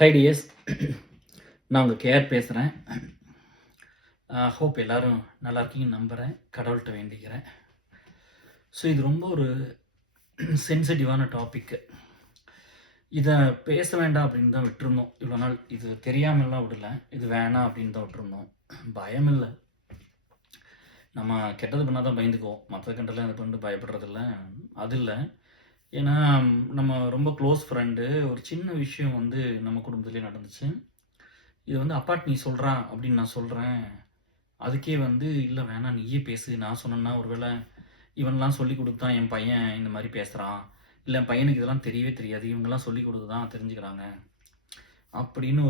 High tears, நான் உங்கள் KR பேசுகிறேன். ஹோப் எல்லோரும் நல்லா இருக்கீங்கன்னு நம்புகிறேன், கடவுள்கிட்ட வேண்டிக்கிறேன். ஸோ இது ரொம்ப ஒரு சென்சிட்டிவான டாப்பிக்கு. இதை பேச வேண்டாம் அப்படின்னு தான் விட்டுருந்தோம் இவ்வளோ நாள். இது தெரியாமலாம் விடலை, இது வேணாம் அப்படின்னு தான் விட்டுருந்தோம். பயம் இல்லை, நம்ம கெட்டது பண்ணால் தான் பயந்துக்குவோம், மற்ற கண்டெல்லாம் இது பண்ணிட்டு பயப்படுறதில்ல. அது இல்லை, ஏன்னா நம்ம ரொம்ப க்ளோஸ் ஃப்ரெண்டு. ஒரு சின்ன விஷயம் வந்து நம்ம குடும்பத்துலேயே நடந்துச்சு. இது வந்து அப்பாட் நீ சொல்கிறான் அப்படின்னு நான் சொல்கிறேன், அதுக்கே வந்து இல்லை வேணாம் நீயே பேசு. நான் சொன்னேன்னா ஒருவேளை இவன்லாம் சொல்லி கொடுத்து தான் என் பையன் இந்த மாதிரி பேசுகிறான், இல்லை என் பையனுக்கு இதெல்லாம் தெரியவே தெரியாது, இவங்கெல்லாம் சொல்லி கொடுத்து தான் தெரிஞ்சுக்கிறாங்க அப்படின்னு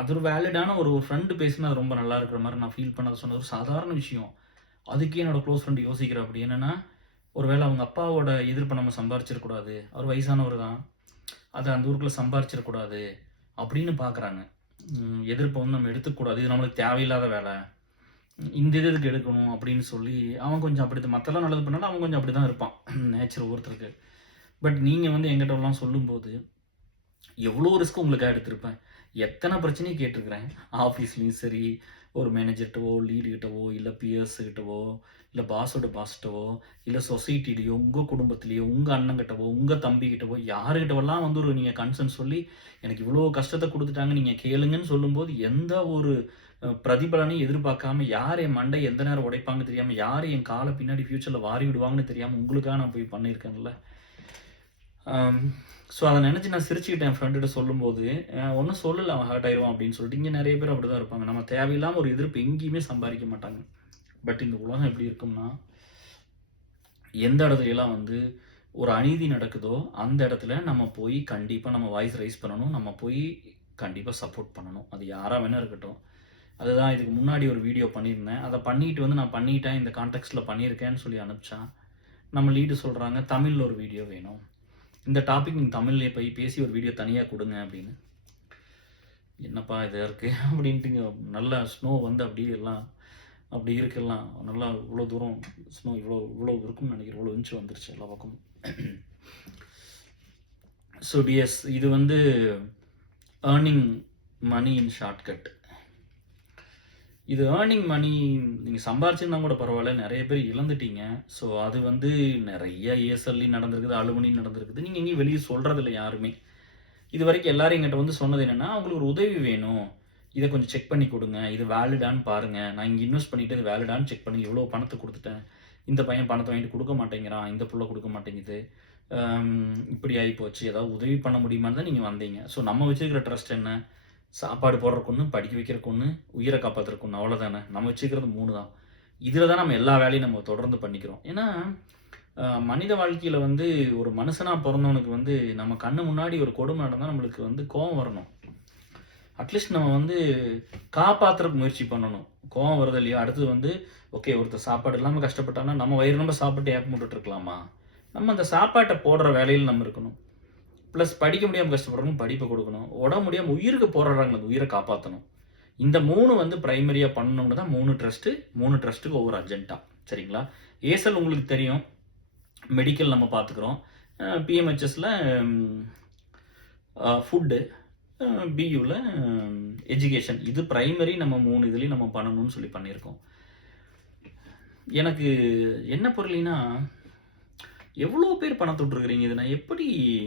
அது ஒரு வேலிடான ஒரு ஃப்ரெண்டு பேசுனா அது ரொம்ப நல்லா இருக்கிற மாதிரி நான் ஃபீல் பண்ண சொன்னது ஒரு சாதாரண விஷயம். அதுக்கே என்னோடய க்ளோஸ் ஃப்ரெண்டு யோசிக்கிற அப்படி என்னென்னா, ஒருவேளை அவங்க அப்பாவோட எதிர்ப்பை நம்ம சம்பாரிச்சிடக்கூடாது, அவர் வயசானவர் தான், அதை அந்த ஊருக்குள்ளே சம்பாரிச்சிடக்கூடாது அப்படின்னு பார்க்குறாங்க. எதிர்ப்பை வந்து நம்ம எடுத்துக்கூடாது, இது நம்மளுக்கு தேவையில்லாத வேலை, இந்த இதுக்கு எடுக்கணும் அப்படின்னு சொல்லி அவன் கொஞ்சம் அப்படி தான். மற்றெல்லாம் நல்லது பண்ணாலும் அவன் கொஞ்சம் அப்படி தான் இருப்பான், நேச்சர் ஒவ்வொருத்தருக்கு. பட் நீங்கள் வந்து எங்கிட்டலாம் சொல்லும்போது எவ்வளோ ரிஸ்க் உங்களுக்காக எடுத்திருப்பேன், எத்தனை பிரச்சனையும் கேட்டிருக்கிறேன். ஆஃபீஸ்லேயும் சரி, ஒரு மேனேஜர்கிட்டவோ, லீடுகிட்டவோ, இல்லை பிஎஸ்கிட்டவோ, இல்லை பாஸோட பாஸ்கிட்டவோ, இல்லை சொசைட்டிலேயோ, உங்கள் குடும்பத்துலேயோ, உங்கள் அண்ணங்கிட்டவோ, உங்கள் தம்பிக்கிட்டவோ, யாருக்கிட்டவெல்லாம் வந்து ஒரு நீங்கள் கன்சர்ன் சொல்லி எனக்கு இவ்வளோ கஷ்டத்தை கொடுத்துட்டாங்க நீங்கள் கேளுங்கன்னு சொல்லும்போது எந்த ஒரு பிரதிபலனையும் எதிர்பார்க்காம, யார் என் மண்டை எந்த நேரம் உடைப்பாங்க தெரியாமல், யார் என் காலை பின்னாடி ஃப்யூச்சரில் வாரி விடுவாங்கன்னு தெரியாமல் உங்களுக்காக நான் போய் பண்ணியிருக்கேன்ல. ஸோ அதை நினச்சி நான் சிரிச்சுக்கிட்டேன் என் ஃப்ரெண்டுகிட்ட சொல்லும்போது. ஒன்றும் சொல்லலை அவன் ஹர்ட் ஆயிடுவான் அப்படின்னு சொல்லிட்டு. இங்கே நிறைய பேர் அப்படி தான் இருப்பாங்க, நம்ம தேவையில்லாமல் ஒரு எதிர்ப்பு எங்கேயுமே சம்பாதிக்க மாட்டாங்க. பட் இந்த உலகம் எப்படி இருக்கும்னா, எந்த இடத்துலலாம் வந்து ஒரு அநீதி நடக்குதோ அந்த இடத்துல நம்ம போய் கண்டிப்பாக நம்ம வாய்ஸ் ரைஸ் பண்ணணும், நம்ம போய் கண்டிப்பாக சப்போர்ட் பண்ணணும், அது யாராக வேணா இருக்கட்டும். அதுதான் இதுக்கு முன்னாடி ஒரு வீடியோ பண்ணியிருந்தேன், அதை பண்ணிட்டு வந்து நான் பண்ணிட்டேன், இந்த கான்டெக்ஸ்ட்டில் பண்ணியிருக்கேன்னு சொல்லி அனுப்பிச்சா நம்ம லீடு சொல்கிறாங்க தமிழில் ஒரு வீடியோ வேணும், இந்த டாபிக் நீங்கள் தமிழ்லேயே போய் பேசி ஒரு வீடியோ தனியாக கொடுங்க அப்படின்னு. என்னப்பா இதாக இருக்குது அப்படின்ட்டுங்க. நல்லா ஸ்னோ வந்து அப்படியே எல்லாம் அப்படி இருக்கலாம், நல்லா இவ்வளோ தூரம் ஸ்னோ இவ்வளோ இருக்கும்னு நினைக்கிறேன், இவ்வளோ இன்ச்சு வந்துருச்சு எல்லா பக்கமும். ஸோ டிஎஸ், இது வந்து ஏர்னிங் மணி இன் ஷார்ட்கட். இது ஏர்னிங் மணி நீங்கள் சம்பாரிச்சிருந்தா கூட பரவாயில்ல, நிறைய பேர் இழந்துட்டீங்க. ஸோ அது வந்து நிறைய ஏஎஸ்எல்இ நடந்திருக்குது, அலுமினி நடந்திருக்குது, நீங்கள் எங்கேயும் வெளியே சொல்கிறதில்ல யாருமே. இது வரைக்கும் எல்லாரும் எங்கிட்ட வந்து சொன்னது என்னென்னா, அவங்களுக்கு ஒரு உதவி வேணும், இதை கொஞ்சம் செக் பண்ணி கொடுங்க, இது வேலிடான்னு பாருங்கள், நான் இங்கே இன்வெஸ்ட் பண்ணிவிட்டு இது வேலிடான்னு செக் பண்ணி எவ்வளோ பணத்தை கொடுத்துட்டேன், இந்த பையன் பணத்தை வாங்கிட்டு கொடுக்க மாட்டேங்கிறான், இந்த புள்ள கொடுக்க மாட்டேங்குது, இப்படி ஆகிப்போச்சு, ஏதாவது உதவி பண்ண முடியுமான்னு தான் நீங்கள் வந்தீங்க. ஸோ நம்ம வச்சுருக்கிற ட்ரஸ்ட் என்ன, சாப்பாடு போடுறக்கு ஒன்று, படிக்க வைக்கிறக்கு ஒன்று, உயிரை காப்பாற்றுறக்கு ஒன்று, அவ்வளோதானே. நம்ம வச்சுக்கிறது 3 தான். இதில் தான் நம்ம எல்லா வேலையும் நம்ம தொடர்ந்து பண்ணிக்கிறோம். ஏன்னா மனித வாழ்க்கையில் வந்து ஒரு மனுஷனாக பிறந்தவனுக்கு வந்து நம்ம கண்ணு முன்னாடி ஒரு கொடுமை நடந்தால் நம்மளுக்கு வந்து கோபம் வரணும். அட்லீஸ்ட் நம்ம வந்து காப்பாற்றுறதுக்கு முயற்சி பண்ணணும். கோபம் வருது இல்லையா, அடுத்தது வந்து ஓகே ஒருத்தர் சாப்பாடு இல்லாமல் கஷ்டப்பட்டான்னா நம்ம வயிறு நம்ம சாப்பிட்டு ஏப்ப முட்டுருக்கலாமா, நம்ம அந்த சாப்பாட்டை போடுற வேலையில் நம்ம இருக்கணும். ப்ளஸ் படிக்க முடியாமல் கஷ்டப்படுறவங்க படிப்பை கொடுக்கணும், உடம்பு முடியாமல் உயிருக்கு போராடுறாங்க அந்த உயிரை காப்பாற்றணும். இந்த 3 வந்து ப்ரைமரியாக பண்ணணும்னு தான் 3 ட்ரஸ்ட்டு, 3 ட்ரஸ்ட்டுக்கு ஒவ்வொரு அர்ஜென்ட்டாக. சரிங்களா. ஏசல் உங்களுக்கு தெரியும், மெடிக்கல் நம்ம பார்த்துக்குறோம், பிஎம்ஹெச்எஸில் ஃபுட்டு, பியூவில் எஜுகேஷன். இது ப்ரைமரி நம்ம 3 இதுலேயும் நம்ம பண்ணணும்னு சொல்லி பண்ணியிருக்கோம். எனக்கு என்ன பொருளினா, எவ்வளோ பேர் பணத்தை விட்டுருக்குறீங்க, இது நான்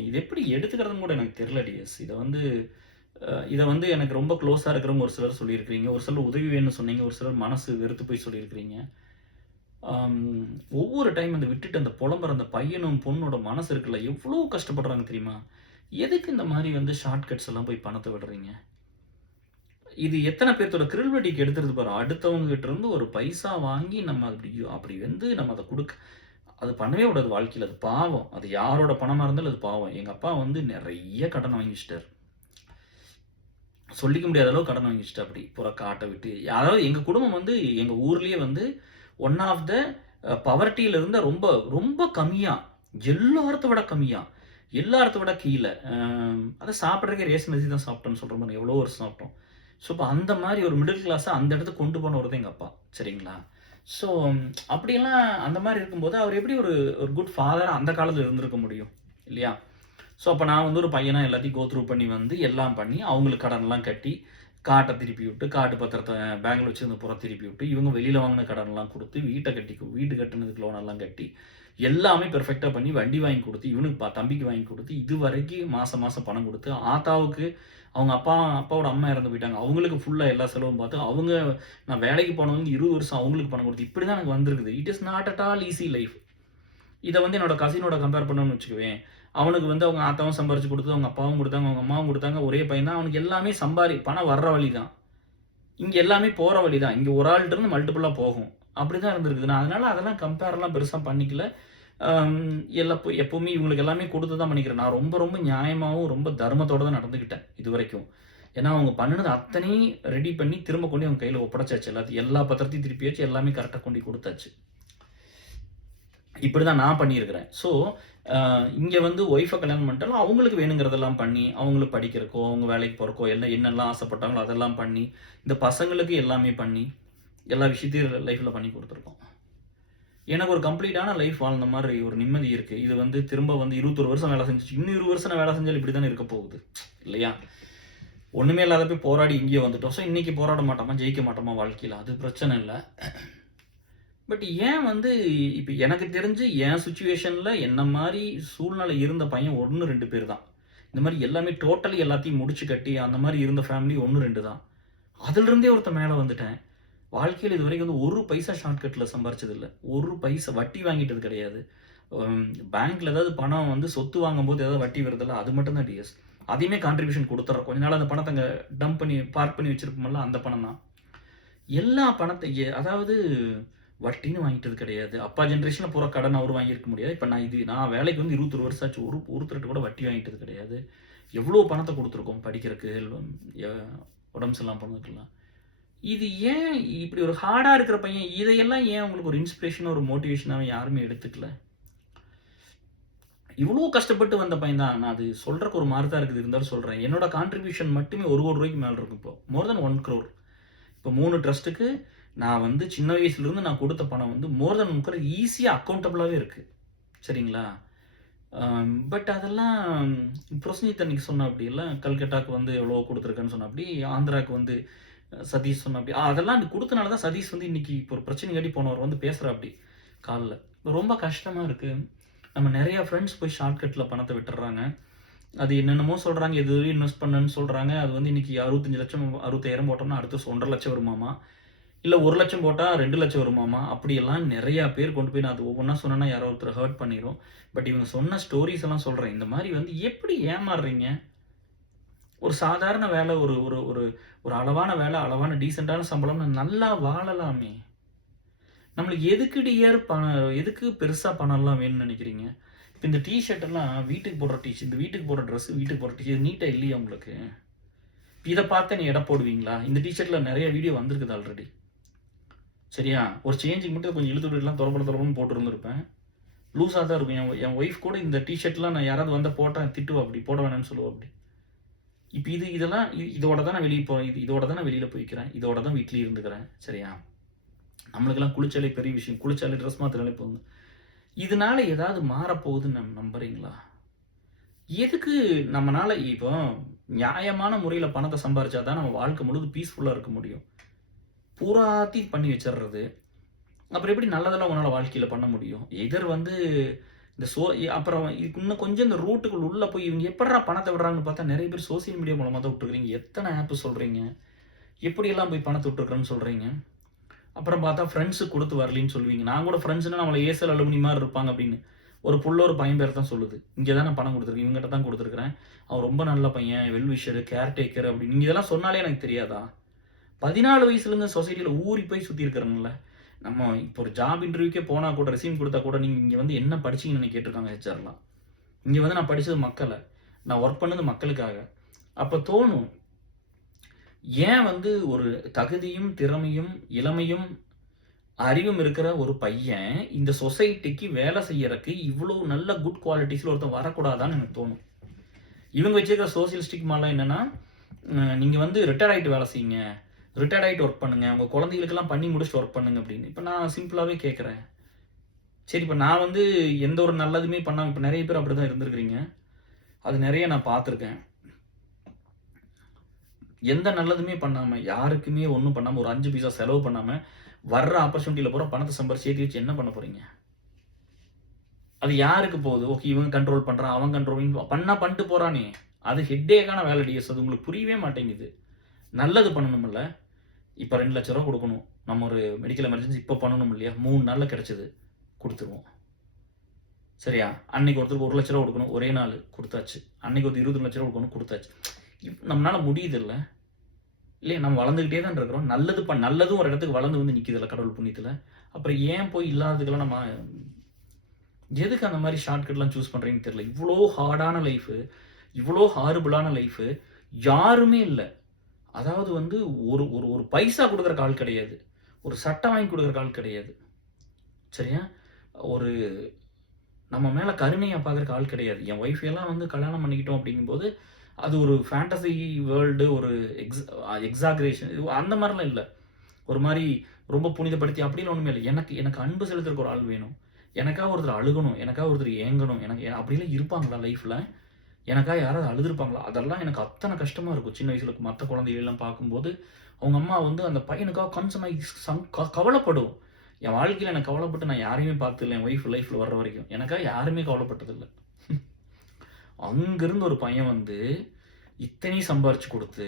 இது எப்படி எடுத்துக்கிறதுன்னு கூட எனக்கு தெரியல டிஎஸ். இதை வந்து எனக்கு ரொம்ப க்ளோஸாக இருக்கிறவங்க ஒரு சிலர் சொல்லியிருக்கிறீங்க, ஒரு சிலர் உதவி வேணும்னு சொன்னீங்க, ஒரு சிலர் மனசு வெறுத்து போய் சொல்லியிருக்கிறீங்க. ஒவ்வொரு டைம் அந்த விட்டுட்டு அந்த புலம்புற அந்த பையனும் பொண்ணோட மனசு இருக்குல்ல, எவ்வளோ கஷ்டப்படுறாங்க தெரியுமா. எதுக்கு இந்த மாதிரி வந்து ஷார்ட்கட்ஸ் எல்லாம் போய் பணத்தை விடுறீங்க. இது எத்தனை பேர்த்தோட கிரில்வெட்டிக்கு எடுத்துறது பாரு. அடுத்தவங்க கிட்ட இருந்து ஒரு பைசா வாங்கி நம்ம அப்படி வந்து நம்ம அதை கொடுக்க, அது பண்ணவே விடாது வாழ்க்கையில். அது பாவம், அது யாரோட பணமாக இருந்தாலும் அது பாவம். எங்கள் அப்பா வந்து நிறைய கடன் வாங்கி வச்சிட்டார், சொல்லிக்க முடியாத அளவு கடன் வாங்கி வச்சுட்டு அப்படி புற காட்டை விட்டு. அதாவது எங்கள் குடும்பம் வந்து எங்கள் ஊர்லேயே வந்து ஒன் ஆஃப் த பவர்ட்டியில் இருந்த ரொம்ப ரொம்ப கம்மியாக, எல்லாரத்தை விட கம்மியாக, எல்லாரத்தை விட கீழே. அதை சாப்பிட்றதுக்கே ரேஷன் அரிசி தான் சாப்பிட்டோன்னு சொல்கிற மாதிரி எவ்வளோ வருஷம் சாப்பிட்டோம். ஸோ இப்போ அந்த மாதிரி ஒரு மிடில் கிளாஸை அந்த இடத்துக்கு கொண்டு போனவர் தான் எங்கள் அப்பா. சரிங்களா. ஸோ அப்படியெல்லாம் அந்த மாதிரி இருக்கும்போது அவர் எப்படி ஒரு குட் ஃபாதராக அந்த காலத்தில் இருந்திருக்க முடியும் இல்லையா. ஸோ அப்போ நான் வந்து ஒரு பையனா எல்லாத்தையும் கோ த்ரூ பண்ணி வந்து எல்லாம் பண்ணி அவங்களுக்கு கடன்லாம் கட்டி காட்டை திருப்பி விட்டு காட்டு பத்திரத்தை பேங்க்ல வச்சிருந்த புறம் திருப்பி விட்டு இவங்க வெளியில் வாங்கின கடன்லாம் கொடுத்து வீடு கட்டினதுக்கு லோனெல்லாம் கட்டி எல்லாமே பெர்ஃபெக்டாக பண்ணி வண்டி வாங்கி கொடுத்து இவனுக்கு தம்பிக்கு வாங்கி கொடுத்து இது வரைக்கும் மாதம் மாதம் பணம் கொடுத்து ஆத்தாவுக்கு அவங்க அப்பாவோட அம்மா இறந்து போயிட்டாங்க அவங்களுக்கு ஃபுல்லாக எல்லா செலவும் பார்த்து அவங்க நான் வேலைக்கு போனவங்க 20 வருஷம் அவங்களுக்கு பணம் கொடுத்து இப்படி தான் எனக்கு வந்திருக்குது. It is not at all easy life. இதை வந்து என்னோட கசினோட கம்பேர் பண்ணணும்னு வச்சுக்குவேன். அவனுக்கு வந்து அவங்க ஆத்தாவும் சம்பாரிச்சு கொடுத்து அவங்க அப்பாவும் கொடுத்தாங்க அவங்க அம்மாவும் கொடுத்தாங்க ஒரே பையன் தான். அவனுக்கு எல்லாமே பணம் வர்ற வழி தான். இங்கே எல்லாமே போகிற வழி தான். இங்கே ஒரு ஆள்கிட்ட இருந்து மல்டிபிளாக போகும். அப்படி தான் இருந்திருக்குது. நான் அதனால் அதெல்லாம் கம்பேர்லாம் பெருசாக பண்ணிக்கல. எப்போவுமே இவங்களுக்கு எல்லாமே கொடுத்து தான் பண்ணிக்கிறேன். நான் ரொம்ப ரொம்ப நியாயமாகவும் ரொம்ப தர்மத்தோடு தான் நடந்துக்கிட்டேன் இது வரைக்கும். ஏன்னா அவங்க பண்ணினது அத்தனையும் ரெடி பண்ணி திரும்ப கொண்டு அவங்க கையில் ஒப்படைச்சாச்சு. எல்லா பத்திரத்தையும் திருப்பி வச்சு எல்லாமே கரெக்டாக கொண்டு கொடுத்தாச்சு. இப்படி தான் நான் பண்ணியிருக்கிறேன். ஸோ இங்கே வந்து ஒய்ஃபை கல்யாணம் பண்ணிட்டாலும் அவங்களுக்கு வேணுங்கிறதெல்லாம் பண்ணி அவங்களுக்கு படிக்கிறக்கோ அவங்க வேலைக்கு போகிறக்கோ என்னெல்லாம் ஆசைப்பட்டாங்களோ அதெல்லாம் பண்ணி இந்த பசங்களுக்கு எல்லாமே பண்ணி எல்லா விஷயத்தையும் லைஃப்பில் பண்ணி கொடுத்துருக்கோம். எனக்கு ஒரு கம்ப்ளீட்டான லைஃப் வாழ்ந்த மாதிரி ஒரு நிம்மதி இருக்குது. இது வந்து திரும்ப வந்து 21 வருஷம் வேலை செஞ்சிச்சு. இன்னும் 20 வருஷம் வேலை செஞ்சாலும் இப்படி தானே இருக்க போகுது இல்லையா? ஒன்றுமே இல்லாத போய் போராடி இங்கேயே வந்துட்டோம். ஸோ இன்றைக்கி போராட மாட்டோமா ஜெயிக்க மாட்டோமா வாழ்க்கையில், அது பிரச்சனை இல்லை. பட் ஏன் வந்து இப்போ எனக்கு தெரிஞ்சு என் சுச்சுவேஷனில் என்ன மாதிரி சூழ்நிலை இருந்த பையன் 1-2 பேர் தான். இந்த மாதிரி எல்லாமே டோட்டலி எல்லாத்தையும் முடிச்சு கட்டி அந்த மாதிரி இருந்த ஃபேமிலி 1-2 தான். அதிலிருந்தே ஒருத்தன் மேலே வந்துட்டேன். வாழ்க்கையில் இது வரைக்கும் வந்து 1 பைசா ஷார்ட்கட்டில் சம்பாரிச்சது இல்லை. 1 பைசா வட்டி வாங்கிட்டது கிடையாது. பேங்க்கில் ஏதாவது பணம் வந்து சொத்து வாங்கும்போது ஏதாவது வட்டி வருதில்ல, அது மட்டும்தான் டிஎஸ். அதையுமே கான்ட்ரிபியூஷன் கொடுத்துட்றோம். கொஞ்ச நாள் அந்த பணத்தை அங்கே டம்ப் பண்ணி பார்க் பண்ணி வச்சுருப்போம்ல, அந்த பணம் தான். எல்லா பணத்தை அதாவது வட்டின்னு வாங்கிட்டது கிடையாது. அப்பா ஜென்ரேஷனில் போகிற கடன் அவர் வாங்கியிருக்க முடியாது. இப்போ நான் வேலைக்கு வந்து 21 வருஷம் ஆச்சு. ஒருத்தர்கிட்ட கூட வட்டி வாங்கிட்டது கிடையாது. எவ்வளோ பணத்தை கொடுத்துருக்கோம் படிக்கிறதுக்கு, உடம்பு சரியில்லாம போனதுக்கெல்லாம். இது ஏன் இப்படி ஒரு ஹார்டாக இருக்கிற பையன் இதையெல்லாம் ஏன் உங்களுக்கு ஒரு இன்ஸ்பிரேஷனாக ஒரு மோட்டிவேஷனாக யாருமே எடுத்துக்கல? இவ்வளோ கஷ்டப்பட்டு வந்த பையன் தான். நான் அது சொல்கிறக்கு ஒரு மாதிரி தான் இருக்குது, இருந்தாலும் சொல்கிறேன். என்னோட கான்ட்ரிபியூஷன் மட்டுமே 1 கோடி ரூபாய்க்கு மேலே இருக்கும். இப்போ மோர் தென் 1 crore. இப்போ 3 ட்ரஸ்ட்டுக்கு நான் வந்து சின்ன வயசுலேருந்து நான் கொடுத்த பணம் வந்து மோர் தென் 1 crore ஈஸியாக அக்கௌண்டபிளாகவே இருக்குது. சரிங்களா? பட் அதெல்லாம் புரசஞ்சித் அன்னைக்கு சொன்ன அப்படி இல்லை, கல்கட்டாவுக்கு வந்து எவ்வளோ கொடுத்துருக்கேன்னு சொன்ன அப்படி, ஆந்திராவுக்கு வந்து சதீஷ் சொன்ன அப்படி. அதெல்லாம் கொடுத்தனால தான் சதீஷ் வந்து இன்னைக்கு இப்போ ஒரு பிரச்சனை காட்டி போனவர் வந்து பேசுகிற அப்படி காலில். ரொம்ப கஷ்டமாக இருக்குது. நம்ம நிறையா ஃப்ரெண்ட்ஸ் போய் ஷார்ட்கட்டில் பணத்தை விட்டுறாங்க. அது என்னென்னமோ சொல்கிறாங்க, எது இன்வெஸ்ட் பண்ணுன்னு சொல்கிறாங்க. அது வந்து இன்றைக்கி 65 லட்சம் 65,000 போட்டோம்னா அடுத்து 1.5 லட்சம் வருமாமா, இல்லை 1 லட்சம் போட்டால் 2 லட்சம் வருமாமா. அப்படியெல்லாம் நிறையா பேர் கொண்டு போய் நான் அது ஒவ்வொன்றா சொன்னேன்னா யாரோ ஒருத்தர் ஹர்ட் பண்ணிடும். பட் இவங்க சொன்ன ஸ்டோரிஸ் எல்லாம் சொல்கிறேன். இந்த மாதிரி வந்து எப்படி ஏமாறுறீங்க? ஒரு சாதாரண வேலை, ஒரு ஒரு ஒரு ஒரு அளவான வேலை, அளவான டீசெண்டான சம்பளம்னு நல்லா வாழலாமே. நம்மளுக்கு எதுக்கு பெருசாக பணம்லாம் வேணும்னு நினைக்கிறீங்க? இப்போ இந்த டிஷர்ட்டெல்லாம் வீட்டுக்கு போடுற இந்த வீட்டுக்கு போடுற ட்ரெஸ்ஸு, வீட்டுக்கு போடுற டிஷர்ட் நீட்டாக இல்லையா உங்களுக்கு? இதை பார்த்து நீ எடை போடுவீங்களா? இந்த டிஷர்ட்டில் நிறைய வீடியோ வந்திருக்குது ஆல்ரெடி. சரியா? ஒரு சேஞ்சுக்கு மட்டும் கொஞ்சம் இழுத்துட்டுலாம் தொலைப்படன்னு போட்டுருந்துருப்பேன். லூஸாக தான் இருக்கும். என் ஒய்ஃப் கூட இந்த டிஷர்ட்லாம் நான் யாராவது வந்து போட்டால் திட்டுவா, அப்படி போட வேணாம்னு சொல்லுவா அப்படி. இப்போ இதெல்லாம் இதோட தான் நான் வெளியே இதோட தான் நான் வெளியில் போய்க்கிறேன், இதோட தான் வீட்லேயே இருந்துக்கிறேன். சரியா? நம்மளுக்கெல்லாம் குளிச்சாலே பெரிய விஷயம். குளிச்சாலே ட்ரெஸ் மாத்திராலே போகுது. இதனால ஏதாவது மாறப்போகுதுன்னு நம்புறீங்களா? எதுக்கு நம்மளால இப்போ நியாயமான முறையில் பணத்தை சம்பாரிச்சா தான் நம்ம வாழ்க்கை முழுது பீஸ்ஃபுல்லாக இருக்க முடியும். பூராத்தையும் பண்ணி வச்சிடுறது, அப்புறம் எப்படி நல்லதெல்லாம் உங்களால் வாழ்க்கையில் பண்ண முடியும்? எதர் வந்து இந்த அப்புறம் இன்னும் கொஞ்சம் இந்த ரூட்டுக்குள்ள உள்ளே போய் இவங்க எப்படா பணத்தை விடுறாங்கன்னு பார்த்தா நிறைய பேர் சோசியல் மீடியா மூலமாக தான் விட்டுருக்கீங்க. எத்தனை ஆப்பு சொல்கிறீங்க, எப்படியெல்லாம் போய் பணத்தை விட்டுருக்குறேன்னு சொல்கிறீங்க. அப்புறம் பார்த்தா ஃப்ரெண்ட்ஸுக்கு கொடுத்து வரலின்னு சொல்லுவீங்க. நான் கூட ஃப்ரெண்ட்ஸ்னால் நம்மளை ஏசல் அலுமினி மாதிரி இருப்பாங்க அப்படின்னு. ஒரு ஒரு பையன் பேர் தான் சொல்லுது, இங்கே தான் நான் பணம் கொடுத்துருக்கேன், இவங்ககிட்ட தான் கொடுத்துருக்குறேன், அவன் ரொம்ப நல்ல பையன், வெல்விஷரு, கேர்டேக்கர் அப்படின்னு. நீங்கள் இதெல்லாம் சொன்னாலே எனக்கு தெரியாதா? 14 வயசுலேருந்து சொசைட்டியில் ஊறி போய் சுற்றி இருக்கிறேன்ல. நம்ம இப்போ ஒரு ஜாப் இன்டர்வியூக்கே போனால் கூட ரெஸ்யூம் கொடுத்தா கூட நீங்கள் இங்கே வந்து என்ன படிச்சிங்கன்னு கேட்டிருக்காங்க ஹெச்ஆர்லாம். இங்கே வந்து நான் படித்தது மக்களை, நான் ஒர்க் பண்ணது மக்களுக்காக. அப்போ தோணும், ஏன் வந்து ஒரு தகுதியும் திறமையும் இளமையும் அறிவும் இருக்கிற ஒரு பையன் இந்த சொசைட்டிக்கு வேலை செய்யறதுக்கு இவ்வளோ நல்ல குட் குவாலிட்டிஸில் ஒருத்தன் வரக்கூடாதான்னு எனக்கு தோணும். இவங்க வச்சுருக்கிற சோசியல் ஸ்டிக்மாலாம் என்னென்னா, நீங்கள் வந்து ரிட்டையர்ட் ஆகிட்டு வேலை செய்யுங்க, ரிட்டையர்ட் ஆகிட்டு ஒர்க் பண்ணுங்கள், உங்கள் குழந்தைகளுக்கெல்லாம் பண்ணி முடிச்சுட்டு ஒர்க் பண்ணுங்க அப்படின்னு. இப்போ நான் சிம்பிளாகவே கேட்குறேன், சரி இப்போ நான் வந்து எந்த ஒரு நல்லதுமே பண்ணாமல் இப்போ நிறைய பேர் அப்படி தான் இருந்திருக்கிறீங்க. அது நிறைய நான் பார்த்துருக்கேன். எந்த நல்லதுமே பண்ணாம, யாருக்குமே ஒண்ணும் பண்ணாம, ஒரு 5 பைசா செலவு பண்ணாம, வர்ற ஆப்பர்ச்சுனிட்டில பூரா பணத்த சம்பாரிச்சு சேர்த்து வச்சு என்ன பண்ண போறீங்க? அது யாருக்கு போகுது? ஓகே, இவன் கண்ட்ரோல் பண்றான், அவன் கண்ட்ரோல் பண்ணா பண்ணிட்டு போறானே. அது ஹெட்டேக்கான வேலை டிஎஸ். அது உங்களுக்கு புரியவே மாட்டேங்குது. நல்லது பண்ணணும்ல. இப்ப ரூ. 2,00,000 குடுக்கணும். நம்ம ஒரு மெடிக்கல் எமர்ஜென்சி இப்ப பண்ணணும் இல்லையா? 3 நாள்ல கிடைச்சது. குடுத்துருவோம். சரியா? அன்னைக்கு ஒருத்தருக்கு ரூ. 1,00,000 குடுக்கணும். ஒரே நாள் குடுத்தாச்சு. அன்னைக்கு ஒரு ரூ. 22,00,000 குடுக்கணும். குடுத்தாச்சு. நம்மனால முடியுதுல்ல. இல்லையா? நம்ம வளர்ந்துகிட்டே தான் இருக்கிறோம். நல்லதும் ஒரு இடத்துக்கு வளர்ந்து வந்து நிக்குதுல்ல கடவுள் புண்ணியத்துல. அப்புறம் ஏன் போய் இல்லாததுக்கெல்லாம் நம்ம எதுக்கு அந்த மாரி ஷார்ட்கட்லாம் சூஸ் பண்றீங்கன்னு தெரியல. இவ்ளோ ஹார்டான லைஃபு, இவ்ளோ ஹாரிபிளான லைஃபு யாருமே இல்ல. அதாவது வந்து ஒரு ஒரு ஒரு பைசா குடுக்குறக்கு ஆள் கிடையாது. ஒரு சட்டை வாங்கி குடுக்குறக்கு ஆள் கிடையாது. சரியா? ஒரு நம்ம மேல கருணையா பார்க்குறக்கு ஆள் கிடையாது. என் ஒய்ஃப் எல்லாம் வந்து கல்யாணம் பண்ணிக்கிட்டோம் அப்படிங்கும்போது, அது ஒரு ஃபேண்டசி வேர்ல்டு, ஒரு எக்ஸாகரேஷன் அந்த மாரிலாம் இல்ல. ஒரு மாரி ரொம்ப புனிதப்படுத்தி அப்படிலாம் ஒண்ணுமே இல்ல. எனக்கு எனக்கு அன்பு செலுத்துறக்கு ஒரு ஆள் வேணும். எனக்காக ஒருத்தர் அழுகணும். எனக்காக ஒருத்தர் ஏங்கணும். அப்படிலாம் இருப்பாங்களா லைஃப்ல? எனக்காக யாராவது அழுதுருப்பாங்களா? அதெல்லாம் எனக்கு அத்தன கஷ்டமா இருக்கும். சின்ன வயசுல மத்த குழந்தைகள்லாம் பார்க்கும்போது, அவங்க அம்மா வந்து அந்த பையனுக்காக கன்சர்ன் கவலைப்படும். என் வாழ்க்கையில எனக்கு கவலைப்பட்டு நான் யாரையுமே பார்த்ததில்ல. என் ஒய்ஃப் லைஃப்ல வர்ற வரைக்கும். எனக்காக யாருமே கவலைப்பட்டதில்ல. அங்கிருந்து ஒரு பையன் வந்து இத்தனையும் சம்பாரிச்சு குடுத்து,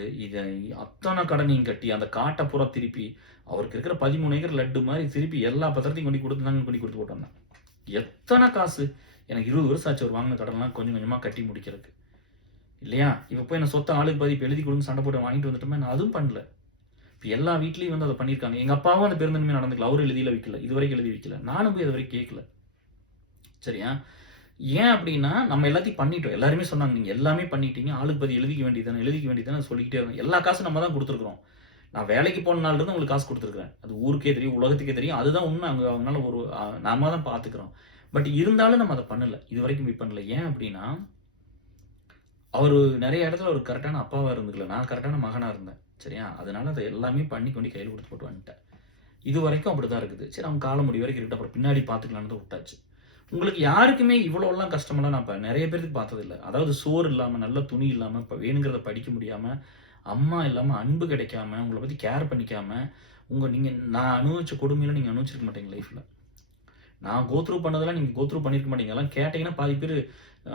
அத்தன கடனையும் கட்டி, அந்த காட்ட பூரா திருப்பி, அவருக்கு இருக்கிற 13 ஏக்கர் லட்டு மாரி திருப்பி எல்லா பத்திரத்தையும் கொண்டு குடுத்து இந்தாங்கன்னு கொண்டு குடுத்து போட்டு வந்தான். எத்தன காசு! எனக்கு 20 வருஷம் ஆச்சு அவர் வாங்குன கடன்லாம் கொஞ்சம் கொஞ்சமா கட்டி முடிக்கிறதுக்கு. இல்லையா? இப்ப போய் நான் சொத்த ஆளுக்கு பாதி இப்ப எழுதி குடுன்னு சண்டை போட்டு வாங்கிட்டு வந்துட்டோமே, நான் அதுவும் பண்ணல. இப்ப எல்லா வீட்லயும் வந்து அத பண்ணியிருக்காங்க. எங்க அப்பாவும் அந்த பெருந்தன்மையா நடந்துக்கல. அவரும் எழுதிலாம் வைக்கல. இதுவரைக்கும் எழுதி வைக்கல. நானும் போய் அதுவரைக்கும் கேட்கல. சரியா? ஏன் அப்டின்னா, நம்ம எல்லாத்தையும் பண்ணிட்டோம். எல்லாருமே சொன்னாங்க, "நீங்க எல்லாமே பண்ணிட்டீங்க. ஆளுக்கு பாதி எழுதிக்க வேண்டியது தானே" சொல்லிக்கிட்டே இருந்தாங்க. எல்லா காசும் நம்ம தான் குடுத்துருக்கிறோம். நான் வேலைக்கு போன நாள்ல இருந்து உங்களுக்கு காசு குடுத்துருக்கிறேன். அது ஊருக்கே தெரியும், உலகத்துக்கே தெரியும். அதுதான் உண்மை. அவங்கனால ஒரு நாம தான் பார்த்துக்கிறோம். பட் இருந்தாலும் நம்ம அத பண்ணல. இதுவரைக்கும் பண்ணல. ஏன் அப்டின்னா, அவரு நெறைய இடத்துல ஒரு கரெக்ட்டான அப்பாவா இருந்துக்கல. நான் கரெக்ட்டான மகனா இருந்தேன். சரியா? அதனால அத எல்லாமே பண்ணி கொண்டு கையில குடுத்து போட்டு வந்துட்டேன். இதுவரைக்கும் அப்படிதான் இருக்குது. சரி, அவங்க காலம் முடிய வரைக்கும் இருக்கட்டும். அப்புறம் பின்னாடி பார்த்துக்கலாம்னு விட்டாச்சு. உங்களுக்கு யாருக்குமே இவ்வளோலாம் கஷ்டமெல்லாம் நான் நெறைய பேருக்கு பார்த்ததில்ல. அதாவது சோறு இல்லாம, நல்ல துணி இல்லாம, இப்ப வேணுங்கிறத படிக்க முடியாம, அம்மா இல்லாம, அன்பு கிடைக்காம, உங்கள பத்தி கேர் பண்ணிக்காம, நான் அனுபவிச்ச கொடுமையெல்லாம் நீங்க அனுபவிச்சிருக்க மாட்டீங்க லைஃப்ல. நான் கோ த்ரூ பண்ணதெல்லாம் நீங்க கோ த்ரூ பண்ணியிருக்க மாட்டீங்க. அதெல்லாம் கேட்டீங்கன்னா பாதி பேரு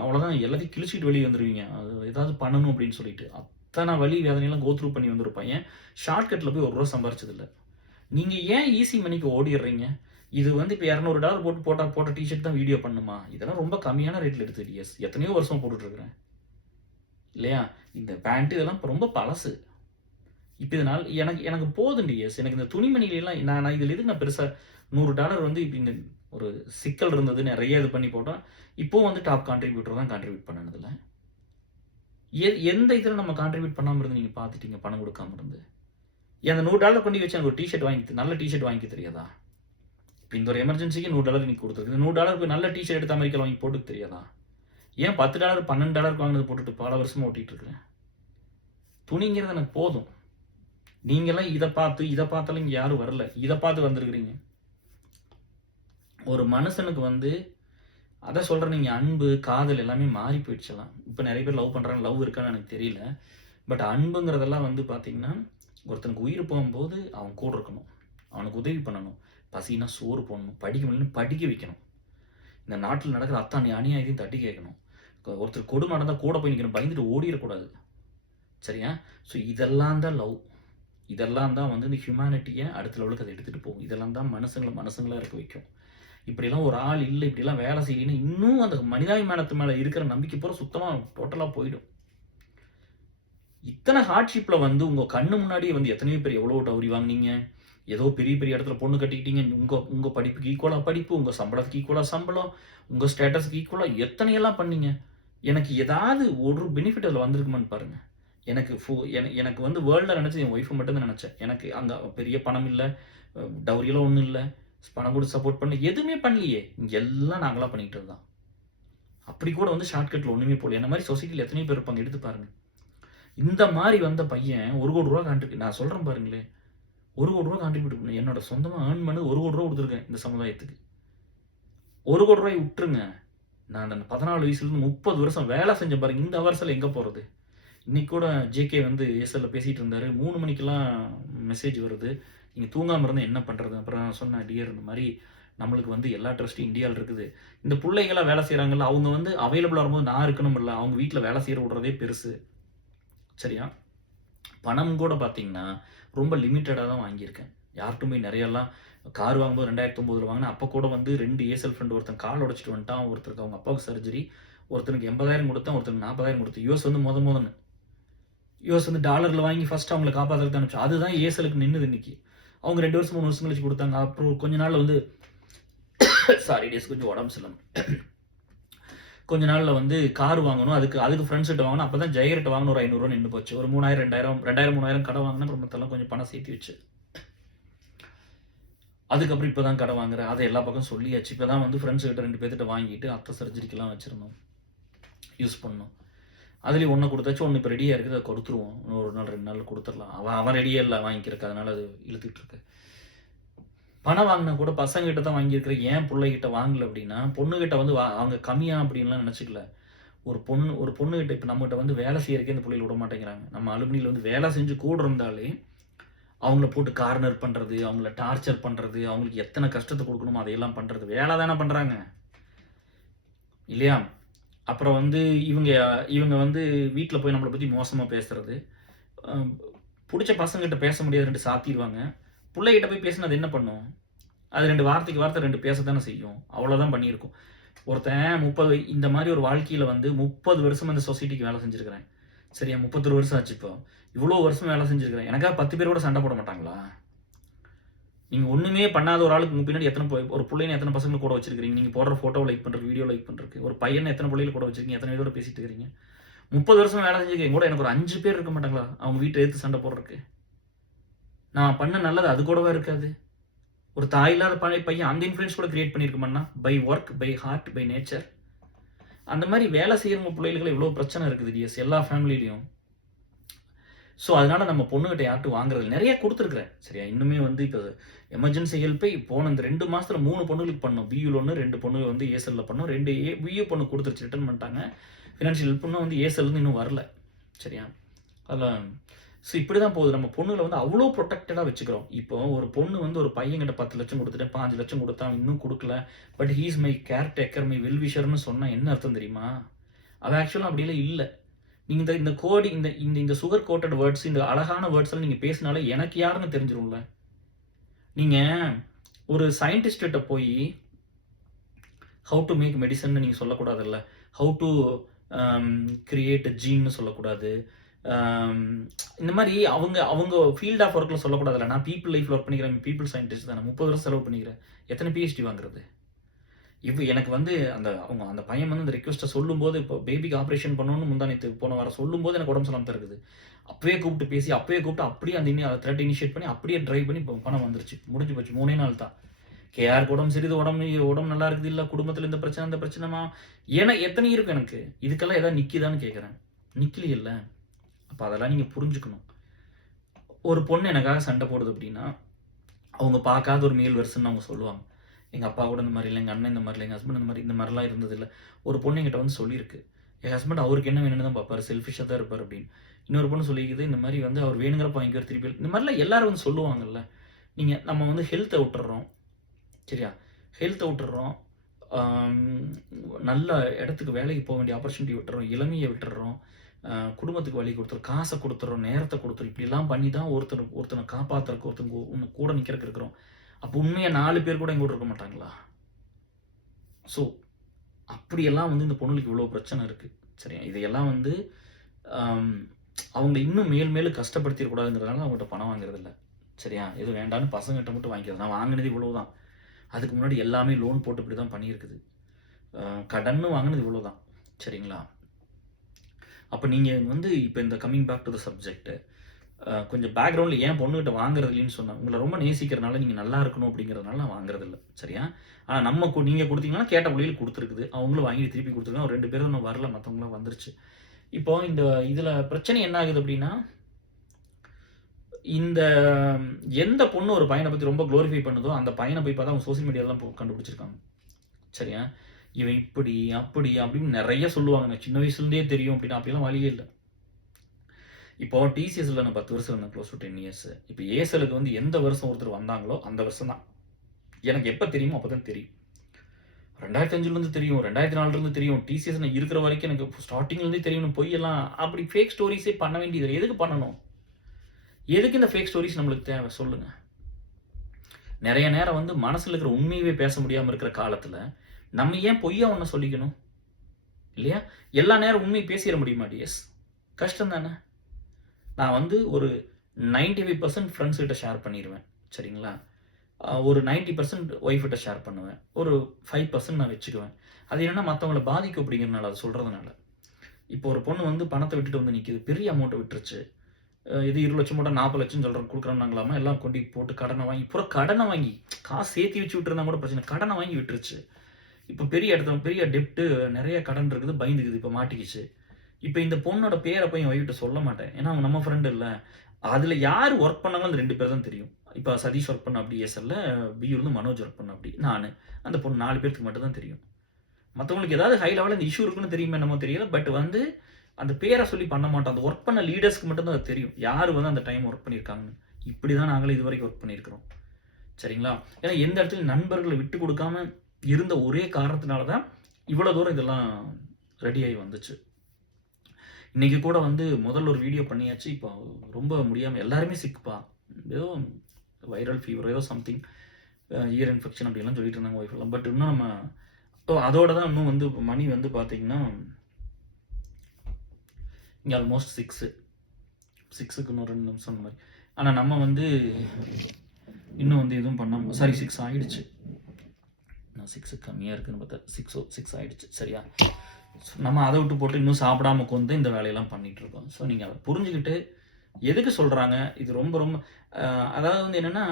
அவ்வளோதான், எல்லாத்தையும் கிழிச்சிட்டு வெளிய வந்துருவீங்க. அது ஏதாவது பண்ணணும் அப்படின்னு சொல்லிட்டு. அத்தன வலி வேதனையெல்லாம் கோ த்ரூ பண்ணி வந்த ஒரு பையன், ஷார்ட்கட்ல போய் ரூ. 1 சம்பாரிச்சதில்ல. நீங்க ஏன் ஈஸி மணிக்கு ஓடிர்றீங்க? இது வந்து இப்ப $200 போட்ட டீ ஷர்ட் தான் வீடியோ பண்ணுமா? இதெல்லாம் ரொம்ப கம்மியான ரேட்ல எடுத்து டிஎஸ். எத்தனையோ வருஷமா போட்டுட்டு இருக்கிறேன். இல்லையா? இந்த பேண்ட் இதெல்லாம் இப்ப ரொம்ப பழசு. இப்ப இதனால எனக்கு எனக்கு போதும் டிஎஸ். எனக்கு இந்த துணிமணிலாம் நான் இதுல எதுக்கு நான் பெருசா $100 வந்து இப்ப இந்த ஒரு சிக்கல் இருந்தது. நெறைய இது பண்ணி போட்டோம். இப்பவும் வந்து டாப் கான்ட்ரிபியூட்டர் தான் கான்ட்ரிபியூட் பண்ணனதுல. எந்த இதுல நம்ம கான்ட்ரிபியூட் பண்ணாம இருந்து நீங்க பார்த்துட்டீங்க பணம் குடுக்காம இருந்து? அந்த $100 கொண்டு வச்சு எனக்கு ஒரு டீ ஷர்ட் நல்ல டீ ஷர்ட் வாங்கிக்க தெரியாதா? இப்ப இந்த ஒரு எமர்ஜென்சிக்கு $100 நீ குடுத்துருக்கு. இந்த $100 போய் நல்ல டீ ஷர்ட் எடுத்து அமெரிக்கால வாங்கி போட்டுக்க தெரியாதா? ஏன் $10 $12 வாங்குனது போட்டுட்டு பல வருஷமா ஓட்டிட்டு இருக்கிறேன். துணிங்கிறது எனக்கு போதும். நீங்கலாம் இத பார்த்தாலும் இங்க யாரும் வரல. இத பார்த்து வந்திருக்கிறீங்க. ஒரு மனுஷனுக்கு வந்து அதான் சொல்றேன், நீங்க அன்பு, காதல் எல்லாமே மாறி போயிடுச்சுலாம். இப்ப நெறைய பேர் லவ் பண்றாங்க. லவ் இருக்கான்னு எனக்கு தெரியல. பட் அன்புங்கிறதெல்லாம் வந்து பார்த்தீங்கன்னா, ஒருத்தனுக்கு உயிர் போகும்போது அவன் கூட இருக்கணும். அவனுக்கு உதவி பண்ணணும். பசின்னா சோறு போடணும். படிக்க முடியலன்னு படிக்க வைக்கணும். இந்த நாட்டில நடக்கிற அத்தனை அநியாயத்தையும் தட்டி கேட்கணும். ஒருத்தர் கொடுமை நடந்தா கூட போய் நிக்கணும். பயந்துட்டு ஓடிறக்கூடாது. சரியா? ஸோ இதெல்லாம் தான் லவ். இதெல்லாம் தான் வந்து இந்த ஹியூமானிட்டிய அடுத்த லெவலுக்கு அத எடுத்துட்டு போகும். இதெல்லாம் தான் மனுஷங்களா இருக்க வைக்கும். இப்படிலாம் ஒரு ஆள் இல்ல, இப்படிலாம் வேலை செய்யலைன்னு இன்னும் அந்த மனிதாபிமானத்து மேல இருக்கிற நம்பிக்கை பூரா சுத்தமா டோட்டலா போயிடும். இத்தனை ஹார்ட்ஷிப்ல வந்து உங்க கண்ணு முன்னாடியே வந்து எத்தனையோ பேர் எவ்வளோ டவுரி வாங்குனீங்க. ஏதோ பெரிய பெரிய இடத்துல பொண்ணு கட்டிக்கிட்டீங்க. உங்க உங்க படிப்புக்கு ஈக்குவலா படிப்பு, உங்க சம்பளத்துக்கு ஈக்குவலா சம்பளம், உங்க ஸ்டேட்டஸ்க்கு ஈக்குவலா எத்தனையெல்லாம் பண்ணீங்க. எனக்கு ஏதாவது ஒரு பெனிஃபிட் அதில வந்திருக்குமான்னு பாருங்க. எனக்கு எனக்கு வந்து வேர்ல்ட்ல நினைச்சது என் ஒய்ஃப் மட்டும் தான் நினைச்சேன். எனக்கு அங்க பெரிய பணம் இல்ல. டவுரியெல்லாம் ஒண்ணும் இல்ல. பணம் குடுத்து சப்போர்ட் பண்ணல. எதுவுமே பண்ணலையே. இங்க எல்லாம் நாங்களா பண்ணிக்கிட்டது தான். அப்படி கூட வந்து ஷார்ட்கட்ல ஒண்ணுமே போடல. என்ன மாரி சொசைட்டில எத்தனையோ பேர் இருப்பாங்க. எடுத்து பாருங்க. இந்த மாரி வந்த பையன் ரூ. 1,00,00,000 நான் சொல்றேன் பாருங்களேன். ரூ. 1,00,00,000 கான்ட்ரிபியூட் பண்ணேன். என்னோட சொந்தமா ஏர்ன் பண்ணது ரூ. 1,00,00,000 குடுத்துருக்கேன் இந்த சமுதாயத்துக்கு. ரூ. 1,00,00,000 விட்டுருங்க. நான் அந்த 14 வயசுலேருந்து 30 வருஷம் வேலை செஞ்சேன் பாருங்க. இந்த ஹவர்ஸில் எங்கே போகிறது? இன்னைக்கு கூட ஜேகே வந்து ஏர்செல்ல பேசிட்டு இருந்தாரு. 3 மணிக்கெல்லாம் மெசேஜ் வருது. நீங்க தூங்காம இருந்தா என்ன பண்றது? அப்புறம் நான் சொன்னேன், டியர் இந்த மாரி நம்மளுக்கு வந்து எல்லா ட்ரஸ்ட்டும் இந்தியால இருக்குது. இந்த புள்ளைங்கலாம் வேலை செய்றாங்கல்ல, அவங்க வந்து அவைலபிளா வரும்போது நான் இருக்கணும்ல. அவங்க வீட்ல வேலை செய்ய விடுறதே பெருசு. சரியா? பணம் கூட பார்த்தீங்கன்னா, ரொம்ப லிமிட்டடா தான் வாங்கியிருக்கேன். யார்ட்டயும் போய் நெறையலாம் கார் வாங்கும்போது 2009ல வாங்குனேன். அப்ப கூட வந்து 2 ஏர்செல் ஃப்ரெண்ட் ஒருத்தன் கால் உடைச்சுட்டு வந்துட்டான். ஒருத்தருக்கு அவங்க அப்பாவுக்கு சர்ஜரி. ஒருத்தனுக்கு 80,000 குடுத்தேன். ஒருத்தனுக்கு 40,000 குடுத்தேன். யுஎஸ் வந்து மொதன்னு. யுஎஸ் வந்து டாலர்ல வாங்கி ஃபர்ஸ்ட் அவங்கள காப்பாத்துறதுக்கு தான் அனுப்பிச்சோம். அதுதான் ஏர்செலுக்கு நின்னுது இன்னைக்கு. அவங்க 2 வருஷம் 3 வருஷம் கழிச்சு குடுத்தாங்க. அப்புறம் கொஞ்ச நாள்ல வந்து சாரி டேஸ் கொஞ்சம் உடம்பு சரியில்லாம. கொஞ்ச நாள்ல வந்து கார் வாங்கணும். அதுக்கு ஃப்ரெண்ட்ஸ் கிட்ட வாங்கணும். அப்பதான் ஜெயகிட்ட வாங்கணும் ஒரு ரூ. 500 நின்னு போச்சு. ஒரு 3000 2000 3000 கடன் வாங்குனேன். அப்புறம் மத்தெல்லாம் கொஞ்சம் பணம் சேர்த்து வச்சு. அதுக்கப்புறம் இப்பதான் கடன் வாங்குறேன். அத எல்லா பக்கம் சொல்லியாச்சு. இப்பதான் வந்து ஃப்ரெண்ட்ஸ் கிட்ட 2 பேர்கிட்ட வாங்கிட்டு அத்தை சர்ஜரிக்கெல்லாம் வச்சிருந்தோம். யூஸ் பண்ணோம். அதுலயும் 1 குடுத்தாச்சு. 1 இப்ப ரெடியா இருக்குது. அத குடுத்துருவோம். இன்னும் 1 நாள் 2 நாள்ல குடுத்துறலாம். அவன் ரெடியா இல்ல வாங்கிக்கிறதுக்கு. அதனால அது இழுத்துட்டு இருக்கு. பணம் வாங்குனா கூட பசங்ககிட்ட தான் வாங்கியிருக்கிறேன். ஏன் புள்ளைகிட்ட வாங்கல அப்படின்னா, பொண்ணுகிட்ட வந்து அவங்க கம்மியா அப்படின்லாம் நெனச்சுக்கல. ஒரு பொண்ணுகிட்ட இப்ப நம்மகிட்ட வந்து வேலை செய்யறதுக்கே இந்த புள்ளைகள் விட மாட்டேங்கிறாங்க. நம்ம அலுமினியில வந்து வேலை செஞ்சு கூட இருந்தாலே, அவங்கள போட்டு கார்னர் பண்றது, அவங்கள டார்ச்சர் பண்றது, அவங்களுக்கு எத்தன கஷ்டத்த குடுக்கணுமோ அதையெல்லாம் பண்றது. வேலை தானே பண்றாங்க. இல்லையா? அப்புறம் வந்து இவங்க இவங்க வந்து வீட்ல போய் நம்மள பத்தி மோசமா பேசுறது. அ புடிச்ச பசங்ககிட்ட பேச முடியாது 2 சாத்திருவாங்க. புள்ளைகிட்ட போய் பேசினா அது என்ன பண்ணும்? அது 2 வார்த்தைக்கு வார்த்தை 2 பேசத்தானே செய்யும். அவ்வளோதான் பண்ணியிருக்கும். ஒருத்தன் 30 இந்த மாரி ஒரு வாழ்க்கையில வந்து 30 வருஷமா இந்த சொசைட்டிக்கு வேலை செஞ்சிருக்கிறேன். சரியா? 31 வருஷம் ஆச்சு இப்போ. இவ்வளோ வருஷம் வேலை செஞ்சிருக்கிறேன். எனக்காக 10 பேர் கூட சண்டை போட மாட்டாங்களா? நீங்க ஒண்ணுமே பண்ணாத ஒரு ஆளுக்கு உங்க பின்னாடி ஒரு புள்ளைன்னு எத்தன பசங்கள கூட வச்சிருக்கிறீங்க? நீங்க போடுற ஃபோட்டோவ லைக் பண்றதுக்கு, வீடியோ லைக் பண்றதுக்கு. ஒரு பையன எத்தன புள்ளைகள கூட வச்சிருக்கீங்க? எத்தன பேரோட பேசிட்டு இருக்கிறீங்க? 30 வருஷம் வேலை செஞ்சிருக்கேன். என் கூட எனக்கு ஒரு 5 பேர் இருக்க மாட்டாங்களா? அவங்க வீட்ட எதிர்த்து சண்டை போடுறதுக்கு. நான் பண்ண நல்லது அது கூடவா இருக்காது? ஒரு தாய் இல்லாத பையன் அந்த இன்ஃப்ளூயன்ஸ் கூட கிரியேட் பண்ணியிருக்க மாட்டானா? By work, by heart, by nature. அந்த மாரி வேலை செய்றவங்க புள்ளைகளுக்கு இவ்வளோ பிரச்சனை இருக்குது டிஎஸ். எல்லா ஃபேமிலிலயும். ஸோ, அதனால நம்ம பொண்ணுகிட்ட யார்ட்டயும் வாங்குறதில்ல. நெறைய குடுத்துருக்கிறேன். சரியா? இன்னுமே வந்து இப்ப எமர்ஜென்சி ஹெல்ப்பே போன இந்த 2 மாசத்துல 3 பொண்ணுகளுக்கு பண்ணோம். பியூல 1, 2 பொண்ணுக வந்து ஏர்செல்ல பண்ணோம். 2 பியூ பொண்ணு குடுத்துருச்சு. ரிட்டர்ன் பண்ணிட்டாங்க. ஃபினான்ஷியல் ஹெல்ப் இன்னும் வந்து ஏர்செல்லேருந்து இன்னும் வரல. சரியா? அதுல ஸோ இப்படிதான் போகுது. நம்ம பொண்ணுகள வந்து அவ்ளோ புரொடெக்டடா வச்சுக்கிறோம். இப்போ ஒரு பொண்ணு வந்து ஒரு பையன்கிட்ட 10,00,000 குடுத்துட்டேன், 5,00,000 குடுத்தான், அவன் இன்னும் குடுக்கல. But he is my caretaker, my well விஷர்ன்னு சொன்னா என்ன அர்த்தம் தெரியுமா? அது ஆக்சுவலா அப்படிலாம் இல்ல. நீங்க இந்த கோடி இந்த இந்த இந்த சுகர் கோட்டட் வேர்ட்ஸ், இந்த அழகான வேர்ட்ஸ்லாம் நீங்க பேசினாலே எனக்கு யாருன்னு தெரிஞ்சிரும்ல. நீங்க ஒரு சயின்டிஸ்ட் கிட்ட போயி ஹவ் டு மேக் மெடிசின்னு நீங்க சொல்லக்கூடாதுல்ல. ஹவ் டு கிரியேட் எ ஜீன்னு சொல்லக்கூடாது. ஆம், இந்த மாரி அவங்க அவங்க ஃபீல்ட் ஆஃப் ஒர்க்ல சொல்லக்கூடாதுல்ல. நான் பீப்பிள் லைஃப்ல ஒர்க் பண்ணிக்கிறேன். பீப்பிள் சயின்டிஸ்ட் தானே. 30 வருஷம் செலவு பண்ணிக்கிறேன். எத்தன பிஹெச்டி வாங்குறது? எனக்கு வந்து அந்த பையன் வந்து அந்த ரிக்வெஸ்ட்ட சொல்லும்போது, இப்போ பேபிக்கு ஆப்பரேஷன் பண்ணணும்னு முந்தா நேத்து போன வாரம் சொல்லும்போது எனக்கு உடம்பு சரியில்லாம தான் இருக்குது. அப்பவே கூப்பிட்டு பேசி, அப்பவே கூப்பிட்டு அப்படியே அந்த த்ரெட் இனிஷியேட் பண்ணி, அப்படியே டிரைவ் பண்ணி இப்போ பணம் வந்துருச்சு. முடிஞ்சு போச்சு. 3 நாள் தான். கேஆருக்கு உடம்பு சரியில்ல, உடம்பு நல்லா இருக்குது இல்ல, குடும்பத்தில இந்த பிரச்சனை, அந்த பிரச்சனைமா எத்தனை இருக்கு எனக்கு. இதுக்கெல்லாம் ஏதாவது நிக்குதான்னு கேட்கிறேன். நிக்கலையல்ல. அப்ப அதெல்லாம் நீங்க புரிஞ்சுக்கணும். ஒரு பொண்ணு எனக்காக சண்டை போடுது அப்படின்னா, அவங்க பார்க்காத ஒரு மேல் வெர்ஷன்னு அவங்க சொல்லுவாங்க. எங்க அப்பா கூட இந்த மாரி இல்ல, எங்க அண்ணன் இந்த மாரி இல்ல, எங்க ஹஸ்பண்ட் இந்த மாரிலாம் இருந்ததில்ல. ஒரு பொண்ணு என்கிட்ட வந்து சொல்லியிருக்கு. என் ஹஸ்பண்ட் அவருக்கு என்ன வேணும்னு தான் பார்ப்பாரு. செல்ஃபிஷ்ஷா தான் இருப்பாரு அப்படின்னு. இன்னொரு பொண்ணு சொல்லிக்குது, இந்த மாரி வந்து அவர் வேணுங்கிறப்ப வாங்கிக்குவாரு திருப்பி. இந்த மாரிலாம் எல்லாரும் வந்து சொல்லுவாங்கல்ல. நம்ம வந்து ஹெல்த்த விட்டுர்றோம். சரியா? ஹெல்த்த விட்டுர்றோம். ஆம், நல்ல இடத்துக்கு வேலைக்கு போ வேண்டிய ஆப்பர்ச்சுனிட்டி விட்டுர்றோம். இளமைய விட்டுர்றோம். குடும்பத்துக்கு வழி குடுத்துறோம். காச குடுத்துர்றோம். நேரத்த குடுத்துறோம். இப்படிலாம் பண்ணி தான் ஒருத்தன காப்பாத்துறக்கு, ஒருத்தங்க கூட நிக்கிறக்கு இருக்கிறோம். அப்ப உண்மையா 4 பேர் கூட எங்க கூட இருக்க மாட்டாங்களா? ஸோ, அப்படியெல்லாம் வந்து இந்த பொண்ணுகளுக்கு இவ்வளோ பிரச்சனை இருக்கு. சரியா? இதையெல்லாம் வந்து அம் அவங்கள இன்னும் மேலும் கஷ்டப்படுத்திறக்கூடாதுங்கிறதுனால அவங்ககிட்ட பணம் வாங்குறதில்ல. சரியா? எதுவும் வேண்டான்னு பசங்ககிட்ட மட்டும் வாங்கிக்கிறது. நான் வாங்கினது இவ்வளவுதான். அதுக்கு முன்னாடி எல்லாமே லோன் போட்டு இப்படி தான் பண்ணியிருக்குது. கடன்னு வாங்கினது இவ்வளோதான். சரிங்களா? அப்ப நீங்க வந்து இப்ப இந்த coming back to the subject. கொஞ்சம் பேக்கிரவுண்ட்ல ஏன் பொண்ணுகிட்ட வாங்குறது இல்லைன்னு சொன்னேன். உங்கள ரொம்ப நேசிக்கிறனால, நீங்க நல்லா இருக்கணும் அப்படிங்கிறதுனால நான் வாங்குறது இல்ல. சரியா? ஆனா நீங்க குடுத்தீங்கன்னா கேட்ட புள்ளைகளுக்கு குடுத்துருக்குது. அவங்களும் வாங்கி திருப்பி குடுத்துருக்காங்க. ஒரு 2 பேர் தான் இன்னும் வரல. மத்தவங்கலாம் வந்துருச்சு. இப்போ இதுல பிரச்சனை என்ன ஆகுது அப்படின்னா, இந்த எந்த பொண்ணு ஒரு பையன பத்தி ரொம்ப குளோரிஃபை பண்ணுதோ, அந்த பையன போய் பார்த்தா அவங்க சோசியல் மீடியாலலாம் கண்டுபிடிச்சிருக்காங்க. சரியா? இவன் இப்படி அப்படி அப்படின்னு நிறைய சொல்லுவாங்க. எனக்கு சின்ன வயசுலேருந்தே தெரியும் அப்படின்னா அப்படிலாம் வழியே இல்லை. இப்போ டிசிஎஸ்ல நான் 10 வருஷம் இருந்தேன், க்ளோஸ் டு 10 இயர்ஸ். இப்போ ஏசலுக்கு வந்து எந்த வருஷம் ஒருத்தர் வந்தாங்களோ அந்த வருஷம் தான் எனக்கு எப்போ தெரியுமோ அப்போ தான் தெரியும். 2005லேருந்து தெரியும், 2004லேருந்து தெரியும், டிசிஎஸ் நான் இருக்கிற வரைக்கும் எனக்கு ஸ்டார்டிங்லேருந்தே தெரியும். பொய்யெல்லாம் அப்படி ஃபேக் ஸ்டோரிஸே பண்ண வேண்டியது எதுக்கு பண்ணணும்? எதுக்கு இந்த ஃபேக் ஸ்டோரிஸ் நம்மளுக்கு தேவை சொல்லுங்க? நிறைய நேரம் வந்து மனசில் இருக்கிற உண்மையவே பேச முடியாமல் இருக்கிற காலத்தில் நம்ம ஏன் பொய்யா ஒன்று சொல்லிக்கணும் இல்லையா? எல்லா நேரம் உண்மையை பேசிட முடியுமா டிஎஸ்? கஷ்டம் தானே. நான் வந்து ஒரு 95% ஃப்ரெண்ட்ஸ் கிட்ட ஷேர் பண்ணிடுவேன், சரிங்களா? ஒரு 90% ஒய்ஃப் கிட்ட ஷேர் பண்ணுவேன், ஒரு 5% நான் வச்சுக்குவேன். அது என்னன்னா மற்றவங்களை பாதிக்கும் அப்படிங்கிறனால, அதை சொல்கிறதுனால. இப்போ ஒரு பொண்ணு வந்து பணத்தை விட்டுட்டு வந்து நிற்கிது, பெரிய அமௌண்ட்டை விட்டுருச்சு. இது 20 லட்சம் போட்டால் 40 லட்சம் சொல்கிறோம் கொடுக்குறோம்னாங்களாமா, எல்லாம் கொண்டு போட்டு கடனை வாங்கி, பூரா கடனை வாங்கி, காசு சேர்த்து வச்சு விட்டுருந்தா கூட பிரச்சனை, கடனை வாங்கி விட்டுருச்சு. இப்போ பெரிய இடத்துல பெரிய டெப்ட்டு, நிறைய கடன் இருக்குது, பயந்துக்குது, இப்போ மாட்டிக்கிச்சு. இப்போ இந்த பொண்ணோட பேரை போய் என் ஒய்ஃப்ட்ட சொல்ல மாட்டேன், ஏன்னா அவங்க நம்ம ஃப்ரெண்டு இல்லை. அதில் யார் ஒர்க் பண்ணாங்களோ அந்த 2 பேர் தான் தெரியும். இப்போ சதீஷ் ஒர்க் பண்ண அப்படி ஏசல்ல, பியூர்லேருந்து மனோஜ் ஒர்க் பண்ண அப்படி, நான், அந்த பொண்ணு 4 பேருக்கு மட்டும் தான் தெரியும். மற்றவங்களுக்கு ஏதாவது ஹை லெவலில் இந்த இஷ்யூ இருக்குன்னு தெரியுமே என்னமோ தெரியல. பட் வந்து அந்த பேரை சொல்லி பண்ண மாட்டோம். அந்த ஒர்க் பண்ண லீடர்ஸ்க்கு மட்டும்தான் அது தெரியும், யார் வந்து அந்த டைம் ஒர்க் பண்ணியிருக்காங்கன்னு. இப்படி தான் நாங்களும் இது வரைக்கும் ஒர்க் பண்ணியிருக்கிறோம், சரிங்களா? ஏன்னா எந்த இடத்துலையும் நண்பர்களை விட்டு கொடுக்காம இருந்த ஒரே காரணத்தினால தான் இவ்வளோ தூரம் இதெல்லாம் ரெடி ஆகி வந்துச்சு. இன்றைக்கி கூட வந்து முதல்ல ஒரு வீடியோ பண்ணியாச்சு. இப்போ ரொம்ப முடியாமல் எல்லாருமே சிக்குப்பா, ஏதோ வைரல் ஃபீவர், ஏதோ சம்திங் இயர் இன்ஃபெக்ஷன் அப்படிலாம் சொல்லிட்டு இருந்தாங்க ஒய்ஃபெல்லாம். பட் இன்னும் நம்ம அதோட தான் இன்னும் வந்து மணி வந்து பார்த்தீங்கன்னா இங்கே ஆல்மோஸ்ட் 6க்கு இன்னும் 2 நிமிஷம் அந்த மாதிரி. ஆனால் நம்ம வந்து இன்னும் வந்து எதுவும் பண்ணாமல், சாரி 6 ஆகிடுச்சு, நான் 6 கம்மியாக இருக்குதுன்னு பார்த்தா 6 ஆகிடுச்சு, சரியா? ஸோ நம்ம அதை விட்டு போட்டு இன்னும் சாப்பிடாம கொண்டு இந்த வேலையெல்லாம் பண்ணிகிட்ருக்கோம். ஸோ நீங்கள் அதை புரிஞ்சுக்கிட்டு எதுக்கு சொல்கிறாங்க இது ரொம்ப ரொம்ப அதாவது வந்து என்னென்னா,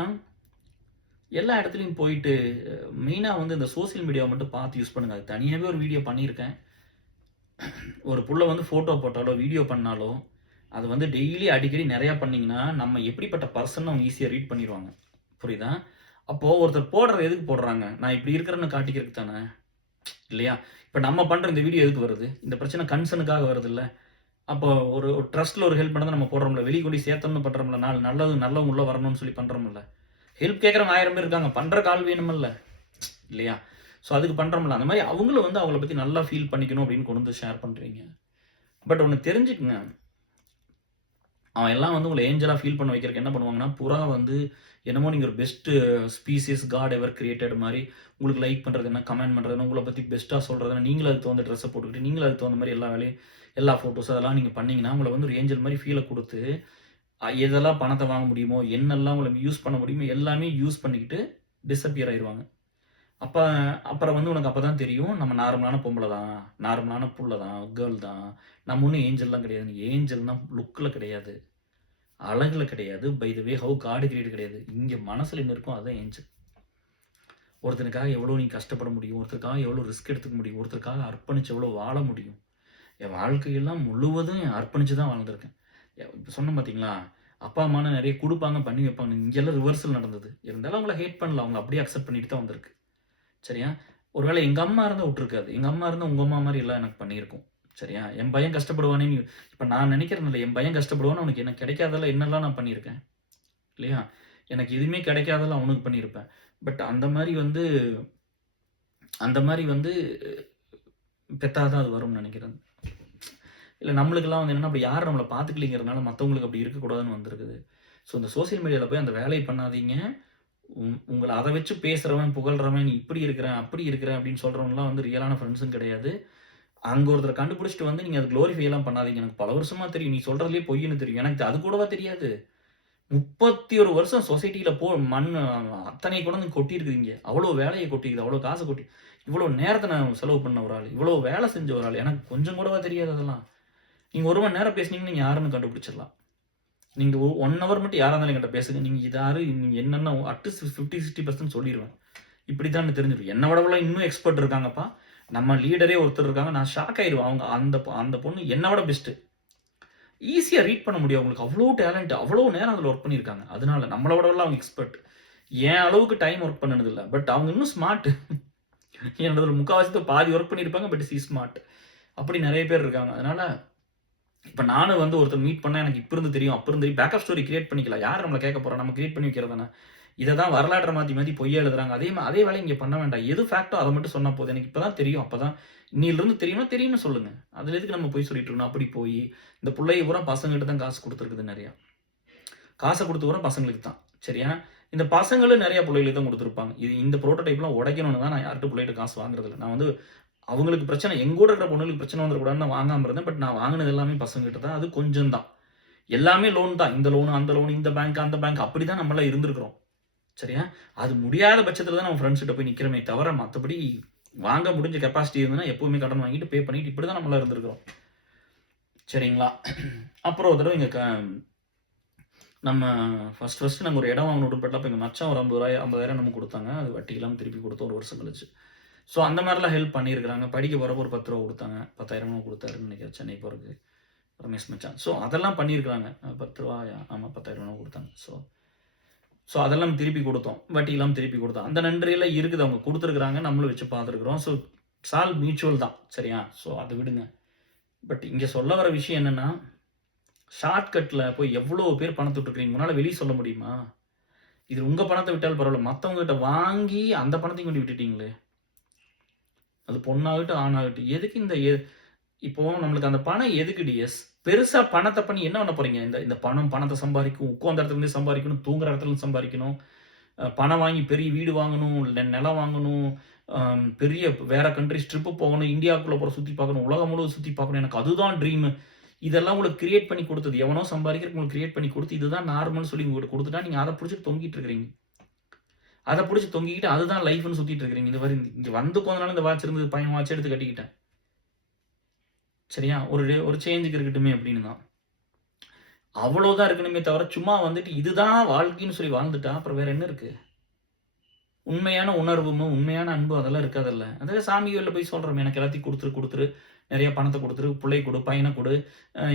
எல்லா இடத்துலையும் போயிட்டு மெயினாக வந்து இந்த சோசியல் மீடியாவை மட்டும் பார்த்து யூஸ் பண்ணுங்கள். அது தனியாகவே ஒரு வீடியோ பண்ணியிருக்கேன். ஒரு புள்ள வந்து ஃபோட்டோ போட்டாலோ வீடியோ பண்ணாலோ அது வந்து டெய்லி அடிக்கடி நிறையா பண்ணிங்கன்னா நம்ம எப்படிப்பட்ட பர்சன் அவங்க ஈஸியாக ரீட் பண்ணிடுவாங்க, புரியுதா? அப்போது ஒருத்தர் போடுறது எதுக்கு போடுறாங்க? நான் இப்படி இருக்கிறேன்னு காட்டிக்கிறதுக்கு தானே, இல்லையா? இப்போ நம்ம பண்ணுற இந்த வீடியோ எதுக்கு வருது? இந்த பிரச்சனை கன்சர்னுக்காக வருது இல்லை? அப்போ ஒரு ட்ரஸ்ட்டில் ஒரு ஹெல்ப் பண்ணதை நம்ம போடுறோம்ல, வெளியே கொண்டு சேர்த்தணும்னு பண்ணுறோம்ல, நல்லவங்க உள்ளே வரணும்னு சொல்லி பண்ணுறோம்ல. ஹெல்ப் கேட்குறவங்க 1000 பேர் இருக்காங்க, பண்ணுற கால் வேணுமில்ல, இல்லையா? ஸோ அதுக்கு பண்ணுறோம்ல. அந்த மாதிரி அவங்களும் வந்து அவங்கள பற்றி நல்லா ஃபீல் பண்ணிக்கணும் அப்படின்னு கொண்டு வந்து ஷேர் பண்ணுறீங்க. பட் ஒன்று தெரிஞ்சுக்குங்க, அவன் எல்லாம் வந்து உங்களை ஏஞ்சலாக ஃபீல் பண்ண வைக்கிறதுக்கு என்ன பண்ணுவாங்கன்னா, புறா வந்து என்னமோ நீங்கள் ஒரு best species God ever created மாதிரி உங்களுக்கு லைக் பண்ணுறது என்ன, கமெண்ட் பண்ணுறதுன்னு, உங்களை பற்றி பெஸ்ட்டாக சொல்கிறதுனா, நீங்களும் அதுக்கு தகுந்த ட்ரெஸ்ஸை போட்டுக்கிட்டு நீங்களும் அதுக்கு தகுந்த மாதிரி எல்லா வேலையும் எல்லா ஃபோட்டோஸ் அதெல்லாம் நீங்கள் பண்ணிங்கன்னா உங்களை வந்து ஒரு ஏஞ்சல் மாதிரி ஃபீலை கொடுத்து எதெல்லாம் பணத்தை வாங்க முடியுமோ, என்னெல்லாம் உங்களை யூஸ் பண்ண முடியுமோ எல்லாமே யூஸ் பண்ணிக்கிட்டு டிஸப்பியர் ஆயிடுவாங்க. அப்புறம் வந்து உனக்கு அப்போ தான் தெரியும், நம்ம நார்மலான பொம்பளை தான், நார்மலான புள்ள தான், கேர்ள் தான், நம்ம ஒன்றும் ஏஞ்சல்லாம் கிடையாது. ஏஞ்சல்னா லுக்கில் கிடையாது, அழகில் கிடையாது, பை த வே ஹவு காடு கிரியேட் கிடையாது. இங்கே மனசில் என்ன இருக்கும் அதுதான் ஏஞ்சல். ஒருத்தனுக்காக எவ்வளோ நீ கஷ்டப்பட முடியும், ஒருத்தருக்காக எவ்வளோ ரிஸ்க் எடுத்துக்க முடியும், ஒருத்தருக்காக அர்ப்பணித்து எவ்வளோ வாழ முடியும். என் வாழ்க்கையெல்லாம் முழுவதும் அர்ப்பணித்து தான் வாழ்ந்திருக்கேன். இப்போ சொன்ன பார்த்தீங்களா, அப்பா அம்மானு நிறைய கொடுப்பாங்க, பண்ணி வைப்பாங்க. இங்கெல்லாம் ரிவர்சல் நடந்தது. இருந்தாலும் அவங்கள ஹேட் பண்ணல, அவங்க அப்படியே அக்செப்ட் பண்ணிட்டு தான் வந்திருக்கு, சரியா? ஒருவேளை எங்கள் அம்மா இருந்தால் விட்டுருக்காது, எங்கள் அம்மா இருந்தால் உங்கள் அம்மா மாதிரி எல்லாம் எனக்கு பண்ணியிருக்கும், சரியா? என் பையன் கஷ்டப்படுவானே, நீ இப்போ நான் நினைக்கிறேன் இல்லை, என் பையன் கஷ்டப்படுவான்னு அவனுக்கு என்ன கிடைக்காதெல்லாம் என்னெல்லாம் நான் பண்ணியிருக்கேன், இல்லையா? எனக்கு எதுவுமே கிடைக்காதெல்லாம் அவனுக்கு பண்ணியிருப்பேன். பட் அந்த மாதிரி வந்து பெத்தாதான் அது வரும்னு நினைக்கிறேன். இல்லை நம்மளுக்கெல்லாம் வந்து என்னென்னா, அப்படி யாரும் நம்மளை பார்த்துக்கலிங்கிறதுனால மற்றவங்களுக்கு அப்படி இருக்கக்கூடாதுன்னு வந்திருக்குது. ஸோ இந்த சோசியல் மீடியாவில் போய் அந்த வேலையை பண்ணாதீங்க. உங்களை அதை வச்சு பேசுகிறவன், புகழ்கிறவன், நீ இப்படி இருக்கிறேன் அப்படி இருக்கிறேன் அப்படின்னு சொல்கிறவங்களாம் வந்து ரியலான ஃப்ரெண்ட்ஸும் கிடையாது. அங்கே ஒருத்தரை கண்டுபிடிச்சிட்டு வந்து நீங்கள் அது க்ளோரிஃபைலாம் பண்ணாதீங்க. எனக்கு பல வருஷமாக தெரியும், நீ சொல்கிறதுலேயே பொய்ன்னு தெரியும், எனக்கு அது கூடவா தெரியாது? 31 வருஷம் சொசைட்டியில் மண் அத்தனை கொண்டு வந்து கொட்டியிருக்குது. இங்கே அவ்வளோ வேலையை கொட்டிக்குது, அவ்வளோ காசை கொட்டி, இவ்வளோ நேரத்தை நான் செலவு பண்ண ஒரு ஆள், இவ்வளோ வேலை செஞ்ச ஒரு ஆள், எனக்கு கொஞ்சம் கூடவா தெரியாது அதெல்லாம்? நீங்கள் 1 மணி நேரம் பேசுனீங்கன்னு நீங்கள் யாருன்னு கண்டுபிடிச்சிடலாம். நீங்கள் 1 ஹவர் மட்டும் யாராக இருந்தாலும் என்கிட்ட பேசுங்க, நீங்கள் இதாரு நீங்கள் என்னென்ன அட்லீஸ்ட் 50-60% சொல்லிடுவேன். இப்படி தான் தெரிஞ்சிடும். என்னை விடவெல்லாம் இன்னும் எக்ஸ்பர்ட் இருக்காங்கப்பா, நம்ம லீடரே ஒருத்தர் இருக்காங்க, நான் ஷாக் ஆயிடுவேன். அவங்க அந்த பொண்ணு என்னை விட பெஸ்ட்டு, ஈஸியாக ரீட் பண்ண முடியும். அவங்களுக்கு அவ்வளோ டேலண்ட், அவ்வளோ நேரம் அதில் ஒர்க் பண்ணியிருக்காங்க. அதனால நம்மளோடவெல்லாம் அவங்க எக்ஸ்பர்ட். என் அளவுக்கு டைம் ஒர்க் பண்ணதில்லை, பட் அவங்க இன்னும் ஸ்மார்ட்டு. என்னோட முக்கால்வாசி பாதி ஒர்க் பண்ணியிருப்பாங்க. But see smart. அப்படி நெறைய பேர் இருக்காங்க. அதனால இப்ப நானும் வந்து ஒருத்தர் மீட் பண்ணா எனக்கு இப்ப இருந்து தெரியும், அப்ப இருந்து தெரியும். பேக்கப் ஸ்டோரி கிரியேட் பண்ணிக்கலாம். யார் நம்மள கேட்க போறா? நம்ம கிரியேட் பண்ணி வைக்கிறது தானே. இத தான் வரலாற்ற மாத்தி மாத்தி பொய்யா எழுதுறாங்க. அதே வேலைய இங்க பண்ண வேண்டாம். எது ஃபேக்ட்டோ அத மட்டும் சொன்னா போதும். எனக்கு இப்ப தான் தெரியும். அப்பதான் இன்னையிலிருந்து தெரியும்னா தெரியும்னு சொல்லுங்க. அதுல எதுக்கு நம்ம பொய் சொல்லிட்டு இருக்கணும்? அப்படி போயி இந்த புள்ளைய பூரா பசங்ககிட்ட தான் காசு குடுத்துருக்குது நெறையா. காச குடுத்து பூரா பசங்களுக்கு தான். சரியா? இந்த பசங்களும் நெறைய புள்ளைகளுக்கு தான் குடுத்துருப்பாங்க. இந்த புரோட்டோடைப்லாம் உடைக்கணும்னு தான் நான் யார்ட்ட புள்ளைகிட்ட காசு வாங்குறதில்ல. நான் வந்து அவங்களுக்கு பிரச்சனை என் கூட இருக்கிற பொண்ணுங்களுக்கு பிரச்சனை வந்துரக்கூடாதுன்னு நான் வாங்காம இருந்தேன். பட் நான் வாங்குனது எல்லாமே பசங்ககிட்ட தான். அது கொஞ்சம் தான். எல்லாமே லோன் தான். இந்த லோனு, அந்த லோனு, இந்த பேங்க், அந்த பேங்க் அப்படிதான் நம்மலாம் இருந்திருக்கிறோம். சரியா? அது முடியாத பட்சத்தில தான் நம்ம ஃப்ரெண்ட்ஸ் கிட்ட போய் நிக்கிறோமே தவிர, மத்தபடி வாங்க முடிஞ்ச கெப்பாசிட்டி இருந்ததுன்னா, எப்பவுமே கடன் வாங்கிட்டு பே பண்ணிட்டு இப்படி தான் நம்மலாம் இருந்திருக்கிறோம். சரிங்களா? அப்புறம் ஒரு தடவ நம்ம ஃபர்ஸ்ட் நாங்க ஒரு இடம் வாங்கணும் உடன்பட்டப்ப எங்க மச்சான் ஒரு 50,000 நமக்கு குடுத்தாங்க. அது வட்டி இல்லாம திருப்பி குடுத்தோம் 1 வருஷம் கழிச்சு. ஸோ அந்த மாரிலாம் ஹெல்ப் பண்ணியிருக்கிறாங்க. படிக்க போறப்போ ஒரு ரூ. 10 குடுத்தாங்க. 10,000 குடுத்தாருன்னு நெனைக்கிறேன் சென்னை போறதுக்கு. ரமேஷ் மச்சான். ஸோ அதெல்லாம் பண்ணியிருக்கிறாங்க. ரூ. 10 ஆமா 10,000 குடுத்தாங்க. ஸோ அதெல்லாம் திருப்பி குடுத்தோம். வட்டி இல்லாம திருப்பி குடுத்தோம். அந்த நன்றியெல்லாம் இருக்குது. அவங்க குடுத்துருக்காங்க. நம்மளும் வச்சு பார்த்துருக்கிறோம். ஸோ இட்ஸ் ஆல் மியூச்சுவல் தான். சரியா? ஸோ அத விடுங்க. பட் இங்க சொல்ல வர விஷயம் என்னன்னா, ஷார்ட்கட்ல போய் எவ்வளோ பேர் பணத்த விட்டுருக்கீங்க. உங்களால வெளிய சொல்ல முடியுமா? இது உங்க பணத்த விட்டாலும் பரவால்ல. மத்தவங்ககிட்ட வாங்கி அந்த பணத்தையும் கொண்டு விட்டுட்டீங்களே! அது பொண்ணாகட்டும், ஆணாகட்டும். எதுக்கு இப்போ நம்மளுக்கு அந்த பணம் எதுக்கு டிஎஸ்? பெருசா பணத்த பண்ணி என்ன பண்ண போறீங்க? இந்த பணத்த சம்பாரிக்கும். உட்கார்ந்த இடத்துல இருந்து சம்பாரிக்கணும். தூங்குற இடத்துல இருந்து சம்பாரிக்கணும். பணம் வாங்கி பெரிய வீடு வாங்கணும். நிலம் வாங்கணும். பெரிய வேற கண்ட்ரிஸ் ட்ரிப் போகணும். இந்தியாக்குள்ள அப்புறம் சுத்தி பார்க்கணும். உலகம் முழுவதும் சுத்தி பார்க்கணும். எனக்கு அதுதான் ட்ரீம். இதெல்லாம் உங்களுக்கு கிரியேட் பண்ணி குடுத்தது. எவனோ சம்பாரிக்கிறதுக்கு உங்களுக்கு கிரியேட் பண்ணி குடுத்து, இதுதான் நார்மல்னு சொல்லி உங்களுக்கு குடுத்துட்டா, நீங்க அத புடிச்சு தொங்கிட்டு இருக்கிறீங்க. அத புடிச்சு தொங்கிக்கிட்டு அதுதான் லைஃப்ன்னு சுத்திட்டு இருக்கிறீங்க. இந்த மாரி இங்க வந்து கொஞ்ச நாள் இந்த வாட்ச் இருந்தது. பையன் வாட்ச் எடுத்து கட்டிக்கிட்டேன். சரியா? ஒரு சேஞ்சுக்கு இருக்கட்டுமே அப்படின்னு தான். அவ்வளோதான் இருக்கணுமே தவிர, சும்மா வந்துட்டு இதுதான் வாழ்க்கைன்னு சொல்லி வாழ்ந்துட்டா, அப்புறம் வேற என்ன இருக்கு? உண்மையான உணர்வும், உண்மையான அன்பும் அதெல்லாம் இருக்காதுல்ல. அதான் சாமி கோயில்ல போய் சொல்றோமே, எனக்கு எல்லாத்தையும் குடுத்துரு. நெறைய பணத்த குடுத்துரு, புள்ளைய குடு, பையன குடு,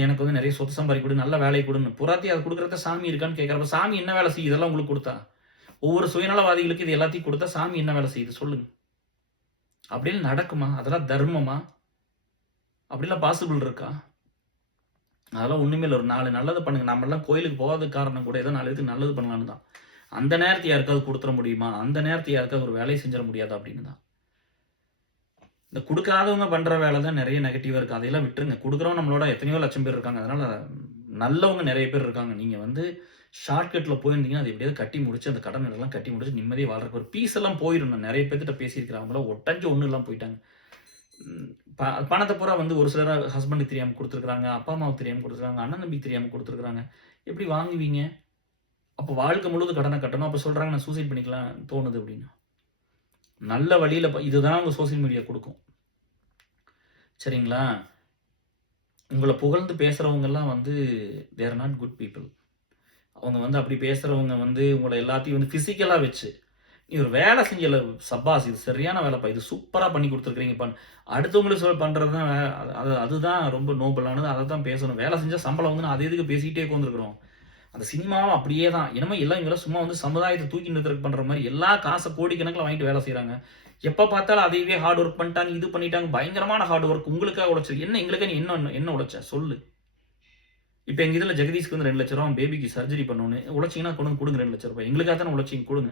எனக்கு வந்து நெறைய சொத்து சம்பாரிக்க குடு, நல்ல வேலைய குடுன்னு. பூராத்தையும் அது குடுக்குறத சாமி இருக்கான்னு கேட்கிறப்ப, சாமி என்ன வேலை செய்யுது? இதெல்லாம் உங்களுக்கு குடுத்தா? ஒவ்வொரு சுயநலவாதிகளுக்கு இது எல்லாத்தையும் குடுத்தா, சாமி என்ன வேலை செய்யுது? சொல்லுங்க. அப்படிலாம் நடக்குமா? அதெல்லாம் தர்மமா? அப்படிலாம் பாசிபிள் இருக்கா? அதெல்லாம் ஒண்ணுமே இல்ல. ஒரு 4 நல்லது பண்ணுங்க. நம்மலாம் கோயிலுக்கு போகாததுக்கு காரணம் கூட ஏதோ 4 பேத்துக்கு நல்லது பண்ணலான்னு தான். அந்த நேரத்த யாருக்காவது குடுத்துற முடியுமா? அந்த நேரத்த யாருக்காவது ஒரு வேலைய செஞ்சிட முடியாதா? அப்படின்னு தான். இந்த குடுக்காதவங்க பண்ற வேலை தான் நெறைய நெகட்டிவா இருக்கு. அதையெல்லாம் விட்டுருங்க. குடுக்குறவங்க நம்மளோட எத்தனையோ லட்சம் பேர் இருக்காங்க. அதனால நல்லவங்க நெறைய பேர் இருக்காங்க. நீங்க வந்து ஷார்ட்கட்ல போயிருந்தீங்கன்னா, அது எப்படியாவது கட்டி முடிச்சு, அந்த கடன் எல்லாம் கட்டி முடிச்சு நிம்மதியா வாழ்றதுக்கு ஒரு பீஸ் எல்லாம் போயிரும். நான் நெறைய பேத்துட்ட பேசியிருக்கிறேன். அவங்கலாம் ஒட்டஞ்சு ஒண்ணும் இல்லாம போயிட்டாங்க. ம் ப பணத்த பூரா வந்து ஒரு சிலர் ஹஸ்பண்டுக்கு தெரியாம குடுத்துருக்காங்க. அப்பா, அம்மாவுக்கு தெரியாம குடுத்துருக்காங்க. அண்ணன், தம்பிக்கு தெரியாம குடுத்துருக்காங்க. எப்படி வாங்குவீங்க? அப்ப வாழ்க்கை முழுவதும் கடன கட்டணும். அப்ப சொல்றாங்க நான் சூசைட் பண்ணிக்கலாம் தோணுது அப்படின்னு. நல்ல வழியில இதுதான் உங்க சோசியல் மீடியா குடுக்கும். சரிங்களா? உங்கள புகழ்ந்து பேசுறவங்கலாம் வந்து they are not good people. அவங்க வந்து அப்படி பேசுறவங்க வந்து உங்கள எல்லாத்தையும் வந்து பிசிக்கலா வச்சு, "நீ ஒரு வேலை செஞ்சல சப்பாஸ் இது சரியான வேலைப்பா. இது சூப்பரா பண்ணி குடுத்துருக்கிறீங்கப்பா." அடுத்தவங்களுக்கு பண்றது தான் அதுதான் ரொம்ப நோபலானது. அத தான் பேசணும். வேலை செஞ்சா சம்பளம் வந்துனா அது எதுக்கு பேசிக்கிட்டே உட்காந்துருக்கிறோம். அந்த சினிமாவும் அப்படியே தான். என்னமோ எல்லாம் இவங்கலாம் சும்மா வந்து சமுதாயத்த தூக்கி நிறுத்துறதுக்கு பண்ற மாரி எல்லா காச கோடிக்கணக்குல வாங்கிட்டு வேலை செய்றாங்க. எப்ப பார்த்தாலும் அதையவே ஹார்ட் ஒர்க் பண்ணிட்டாங்க, இது பண்ணிட்டாங்க. பயங்கரமான ஹார்ட் ஒர்க் உங்களுக்காக உழைச்சிருக்கு. என்ன எங்களுக்காக நீ என்ன உழைச்ச? சொல்லு. இப்ப எங்க இதுல ஜெகதீஷ்க்கு வந்து ரூ. 2,00,000 பேபிக்கு சர்ஜரி பண்ணணும். உழைச்சீங்கன்னா கொண்டு வந்து குடுங்க ரூ. 2,00,000 எங்களுக்காக தானே உழைச்சீங்க குடுங்க.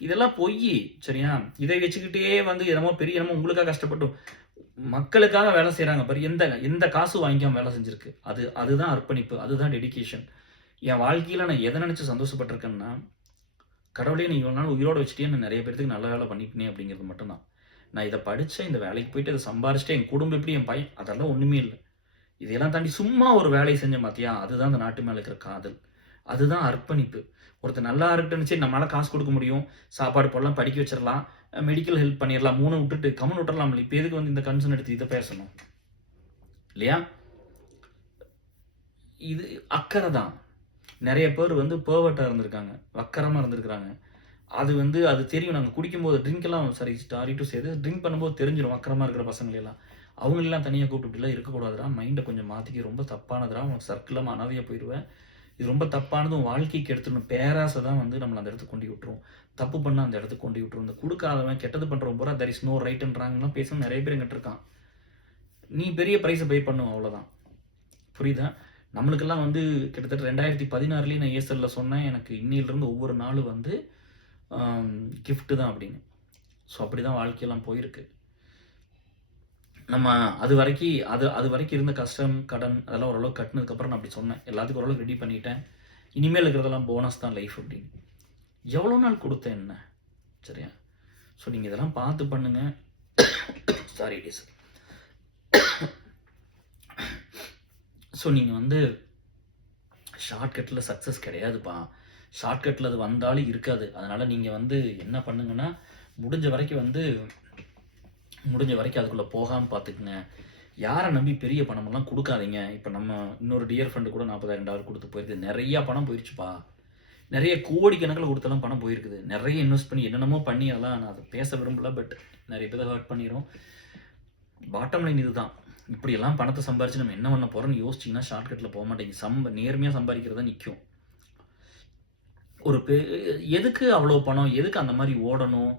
இதெல்லாம் பொய்யி. சரியா? இதை வச்சுக்கிட்டே வந்து என்னமோ உங்களுக்காக கஷ்டப்பட்டு மக்களுக்காக வேலை செய்றாங்க பாரு. எந்த காசும் வாங்கிக்காம வேலை செஞ்சிருக்கு. அதுதான் அர்ப்பணிப்பு. அதுதான் டெடிகேஷன். என் வாழ்க்கையில நான் எத நினைச்சு சந்தோஷப்பட்டுருக்கேன்னா, கடவுளே நீ இவ்வளவு நாள் உயிரோட வச்சுட்டியே நான் நெறைய பேத்துக்கு நல்ல வேலை பண்ணிட்டேனே அப்படிங்கிறது மட்டும் தான். நான் இத படிச்சேன், இந்த வேலைக்கு போயிட்டு இத சம்பாரிச்சுட்டேன், என் குடும்பம் எப்படி, என் பையன் அதெல்லாம் ஒண்ணுமே இல்ல. இதையெல்லாம் தாண்டி சும்மா ஒரு வேலைய செஞ்சேன் பாத்தியா? அதுதான் அந்த நாட்டு மேல இருக்கிற காதல். அதுதான் அர்ப்பணிப்பு. ஒருத்தன் நல்லா இருக்கட்டும்னு சரி நம்மளால காசு குடுக்க முடியும். சாப்பாடு போடலாம், படிக்க வச்சிரலாம், மெடிக்கல் ஹெல்ப் பண்ணிறலாம். 3 விட்டுட்டு கம்முனு விட்டுறலாம்ல. இப்ப எதுக்கு வந்து இந்த கன்சர்ன் எடுத்து இத பேசணும்? இல்லையா? இது அக்கறை தான். நெறைய பேர் வந்து பெர்வர்ட்டா இருந்திருக்காங்க. வக்கரமா இருந்திருக்காங்க. அது தெரியும். நாங்க குடிக்கும்போது ட்ரிங்க்லாம் sorry to say this drink பண்ணும்போது தெரிஞ்சிரும். வக்கரமா இருக்கிற பசங்களெல்லாம். அவங்களெல்லாம் தனியா கூப்பிட்டு இப்படிலாம் இருக்கக்கூடாதுடா. மைண்ட கொஞ்சம் மாத்திக்க. ரொம்ப தப்பானதுடா. உனக்கு சர்க்கிள்லாம் அனாதையா போயிருவ. இது ரொம்ப தப்பானதும் வாழ்க்கைக்கு எடுத்துடணும். பேராசை தான் வந்து நம்மளை அந்த இடத்துக்கு கொண்டு விட்டுரும். தப்பு பண்ணால் அந்த இடத்துக்கு கொண்டு விட்டுரும். இந்த கொடுக்காதவன் கெட்டது பண்ணுறவன் பூரா there is no ரைட்டுன்றாங்கலாம் பேசணும் நிறைய பேர் எங்கிட்ட இருக்கான். நீ பெரிய ப்ரைஸை பே பண்ணும் அவ்வளோதான். புரியுதா? நம்மளுக்கெல்லாம் வந்து கிட்டத்தட்ட 2016 நான் ஏசலில் சொன்னேன், எனக்கு இன்னிலிருந்து ஒவ்வொரு நாளும் வந்து கிஃப்ட்டு தான் அப்படின்னு. ஸோ அப்படி தான் வாழ்க்கையெல்லாம் போயிருக்கு. நம்ம அது வரைக்கும் இருந்த கஷ்டம், கடன் அதெல்லாம் ஓரளவுக்கு கட்டினதுக்கப்புறம் நான் அப்படி சொன்னேன். எல்லாத்துக்கும் ஓரளவுக்கு ரெடி பண்ணிட்டேன். இனிமேல் இருக்கிறதெல்லாம் போனஸ் தான் லைஃப் அப்படின்னு. எவ்வளோ நாள் கொடுத்தேன் என்ன? சரியா? ஸோ நீங்கள் இதெல்லாம் பார்த்து பண்ணுங்க. Sorry days. ஸோ நீங்கள் வந்து ஷார்ட்கட்டில் சக்ஸஸ் கிடையாதுப்பா. ஷார்ட்கட்டில் அது வந்தாலும் இருக்காது. அதனால் நீங்கள் வந்து என்ன பண்ணுங்கன்னா, முடிஞ்ச வரைக்கும் அதுக்குள்ளே போகாமல் பார்த்துக்குங்க. யாரை நம்பி பெரிய பணமெல்லாம் கொடுக்காதீங்க. இப்போ நம்ம இன்னொரு டியர் ஃப்ரெண்டு கூட 40,000 கொடுத்து போயிருக்கு. நிறையா பணம் போயிடுச்சுப்பா. நிறைய கோடிக்கணக்கில் கொடுத்தெல்லாம் பணம் போயிருக்குது. நிறைய இன்வெஸ்ட் பண்ணி என்னென்னமோ பண்ணி அதெல்லாம் நான் அதை பேச விரும்பல. பட் நிறைய பேர் ஹர்ட் பண்ணிடும். பாட்டம் லைன் இதுதான். இப்படியெல்லாம் பணத்தை சம்பாரிச்சு நம்ம என்ன பண்ண போகிறோம்னு யோசிச்சிங்கன்னா ஷார்ட்கட்டில் போக மாட்டேங்க. நேர்மையாக சம்பாதிக்கிறதா நிற்கும். எதுக்கு அவ்வளோ பணம், எதுக்கு அந்த மாதிரி ஓடணும்?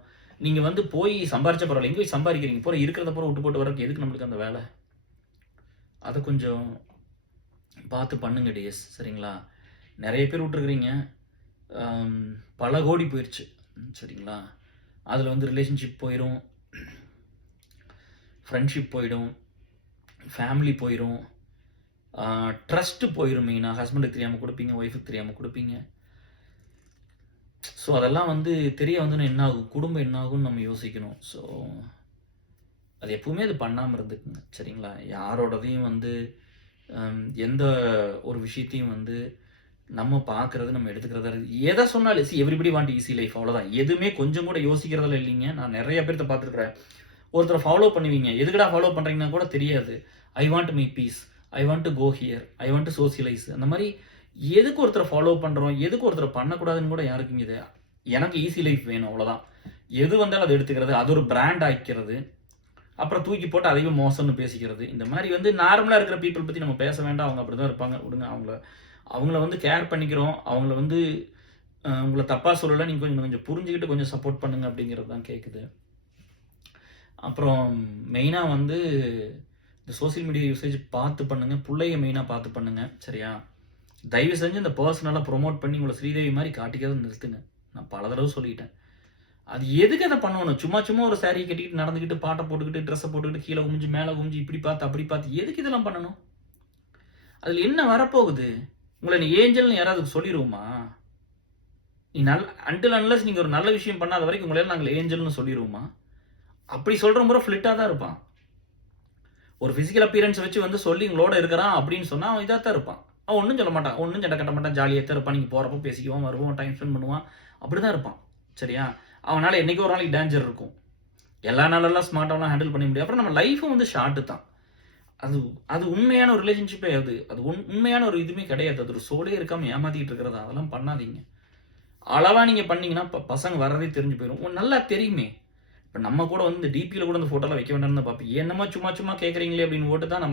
நீங்கள் வந்து போய் சம்பாரிச்ச பரவாயில்ல, எங்கே போய் சம்பாதிக்கிறீங்க? போகிற இருக்கிறத பூரா விட்டு போட்டு வரக்கு எதுக்கு நம்மளுக்கு அந்த வேலை? அதை கொஞ்சம் பார்த்து பண்ணுங்க டேஸ். சரிங்களா? நிறைய பேர் விட்டுருக்குறீங்க, பல கோடி போயிடுச்சு. சரிங்களா? அதில் வந்து ரிலேஷன்ஷிப் போயிடும், ஃப்ரெண்ட்ஷிப் போயிடும், ஃபேமிலி போயிடும், ட்ரஸ்ட்டு போயிடும். மெயினாக ஹஸ்பண்டுக்கு தெரியாமல் கொடுப்பீங்க, ஒய்ஃபுக்கு தெரியாமல் கொடுப்பீங்க. ஸோ அதெல்லாம் வந்து தெரிய வந்துன்னு என்ன ஆகும், குடும்பம் என்ன ஆகும்னு நம்ம யோசிக்கணும். ஸோ அது எப்பவுமே அது பண்ணாமல் இருந்துக்குங்க. சரிங்களா? யாரோடதையும் வந்து எந்த ஒரு விஷயத்தையும் வந்து நம்ம பார்க்குறது, நம்ம எடுத்துக்கிறதா எதை சொன்னாலும் எவ்ரிபடி வாண்ட் ஈஸி லைஃப், அவ்வளோதான். எதுவுமே கொஞ்சம் கூட யோசிக்கிறதில்ல இல்லைங்க. நான் நிறைய பேர்த்த பார்த்துருக்குறேன். ஒருத்தரை ஃபாலோ பண்ணுவீங்க, எதுக்கடா ஃபாலோ பண்ணுறீங்கன்னா கூட தெரியாது. I want my peace, I want to go here, I want to socialise. அந்த மாதிரி எதுக்கு ஒருத்தரை ஃபாலோ பண்ணுறோம், எதுக்கு ஒருத்தரை பண்ணக்கூடாதுன்னு கூட யாருக்குங்க இது. எனக்கு ஈஸி லைஃப் வேணும், அவ்வளோதான். எது வந்தாலும் அதை எடுத்துக்கிறது, அது ஒரு பிராண்ட் ஆக்கிக்கிறது, அப்புறம் தூக்கி போட்டு அதையும் மோசம்னு பேசிக்கிறது. இந்த மாதிரி வந்து நார்மலாக இருக்கிற பீப்புள் பற்றி நம்ம பேச வேண்டாம். அவங்க அப்படி தான் இருப்பாங்க, விடுங்க. அவங்கள வந்து கேர் பண்ணிக்கிறோம். அவங்கள வந்து உங்களை தப்பாக சொல்லலை, நீங்கள் கொஞ்சம் புரிஞ்சுக்கிட்டு கொஞ்சம் சப்போர்ட் பண்ணுங்க அப்படிங்கிறது தான் கேட்குது. அப்புறம் மெயினாக வந்து இந்த சோசியல் மீடியா யூசேஜ் பார்த்து பண்ணுங்கள். பிள்ளைய மெயினாக பார்த்து பண்ணுங்கள். சரியா? தயவு செஞ்சு இந்த பர்சனலாக ப்ரொமோட் பண்ணி உங்களை ஸ்ரீதேவி மாதிரி காட்டிக்கிறத நிறுத்துங்க. நான் பல தடவை சொல்லிட்டேன். அது எதுக்கு அதை பண்ணணும்? சும்மா ஒரு சாரீ கட்டிக்கிட்டு நடந்துக்கிட்டு பாட்டை போட்டுக்கிட்டு ட்ரெஸ்ஸை போட்டுக்கிட்டு கீழே குமிஞ்சு மேலே குமிஞ்சு இப்படி பார்த்து அப்படி பார்த்து எதுக்கு இதெல்லாம் பண்ணணும்? அதில் என்ன வரப்போகுது? உங்களை நீ ஏஞ்சல்னு யாராவது சொல்லிடுவோமா? நீ அன்டில் அன்லஸ் நீங்கள் ஒரு நல்ல விஷயம் பண்ணாத வரைக்கும் உங்களால் நாங்கள் ஏஞ்சல்னு சொல்லிடுவோமா? அப்படி சொல்கிற முறை ஃப்ளிட்டாக தான் இருப்பான். ஒரு ஃபிசிக்கல் அப்பியரன்ஸ் வச்சு வந்து சொல்லி உங்களோட இருக்கிறான் அப்படின்னு சொன்னால் அவன் இதாக தான் இருப்பான். அவன் ஒன்றும் சொல்ல மாட்டான், ஒன்றும் சண்டை கட்ட மாட்டான், ஜாலியாக தான் இருப்பான். நீங்கள் போகிறப்போ பேசிக்குவான், வருவான், டைம் ஸ்பெண்ட் பண்ணுவான், அப்படி தான் இருப்பான். சரியா? அவனால் என்றைக்கோ ஒரு நாளைக்கு டேஞ்சர் இருக்கும். எல்லா நாளெல்லாம் ஸ்மார்ட்டாகலாம் ஹேண்டில் பண்ண முடியாது. அப்புறம் நம்ம லைஃபும் வந்து ஷார்ட்டு தான். அது உண்மையான ஒரு ரிலேஷன்ஷிப்பே. அது உண்மையான ஒரு இதுவுமே கிடையாது. அது ஒரு சோலே இருக்காமல் ஏமாற்றிக்கிட்டு இருக்கிறதா. அதெல்லாம் பண்ணாதீங்க. அளவாக நீங்கள் பண்ணீங்கன்னா பசங்க வர்றதே தெரிஞ்சு போயிடும். நல்லா தெரியுமே. இப்போ நம்ம கூட வந்து இந்த டிபியில் கூட இந்த ஃபோட்டோலாம் வைக்க வேண்டாம்னு தான் பார்ப்போம். என்னமா சும்மா கேட்குறீங்களே அப்படின்னு போட்டு தான்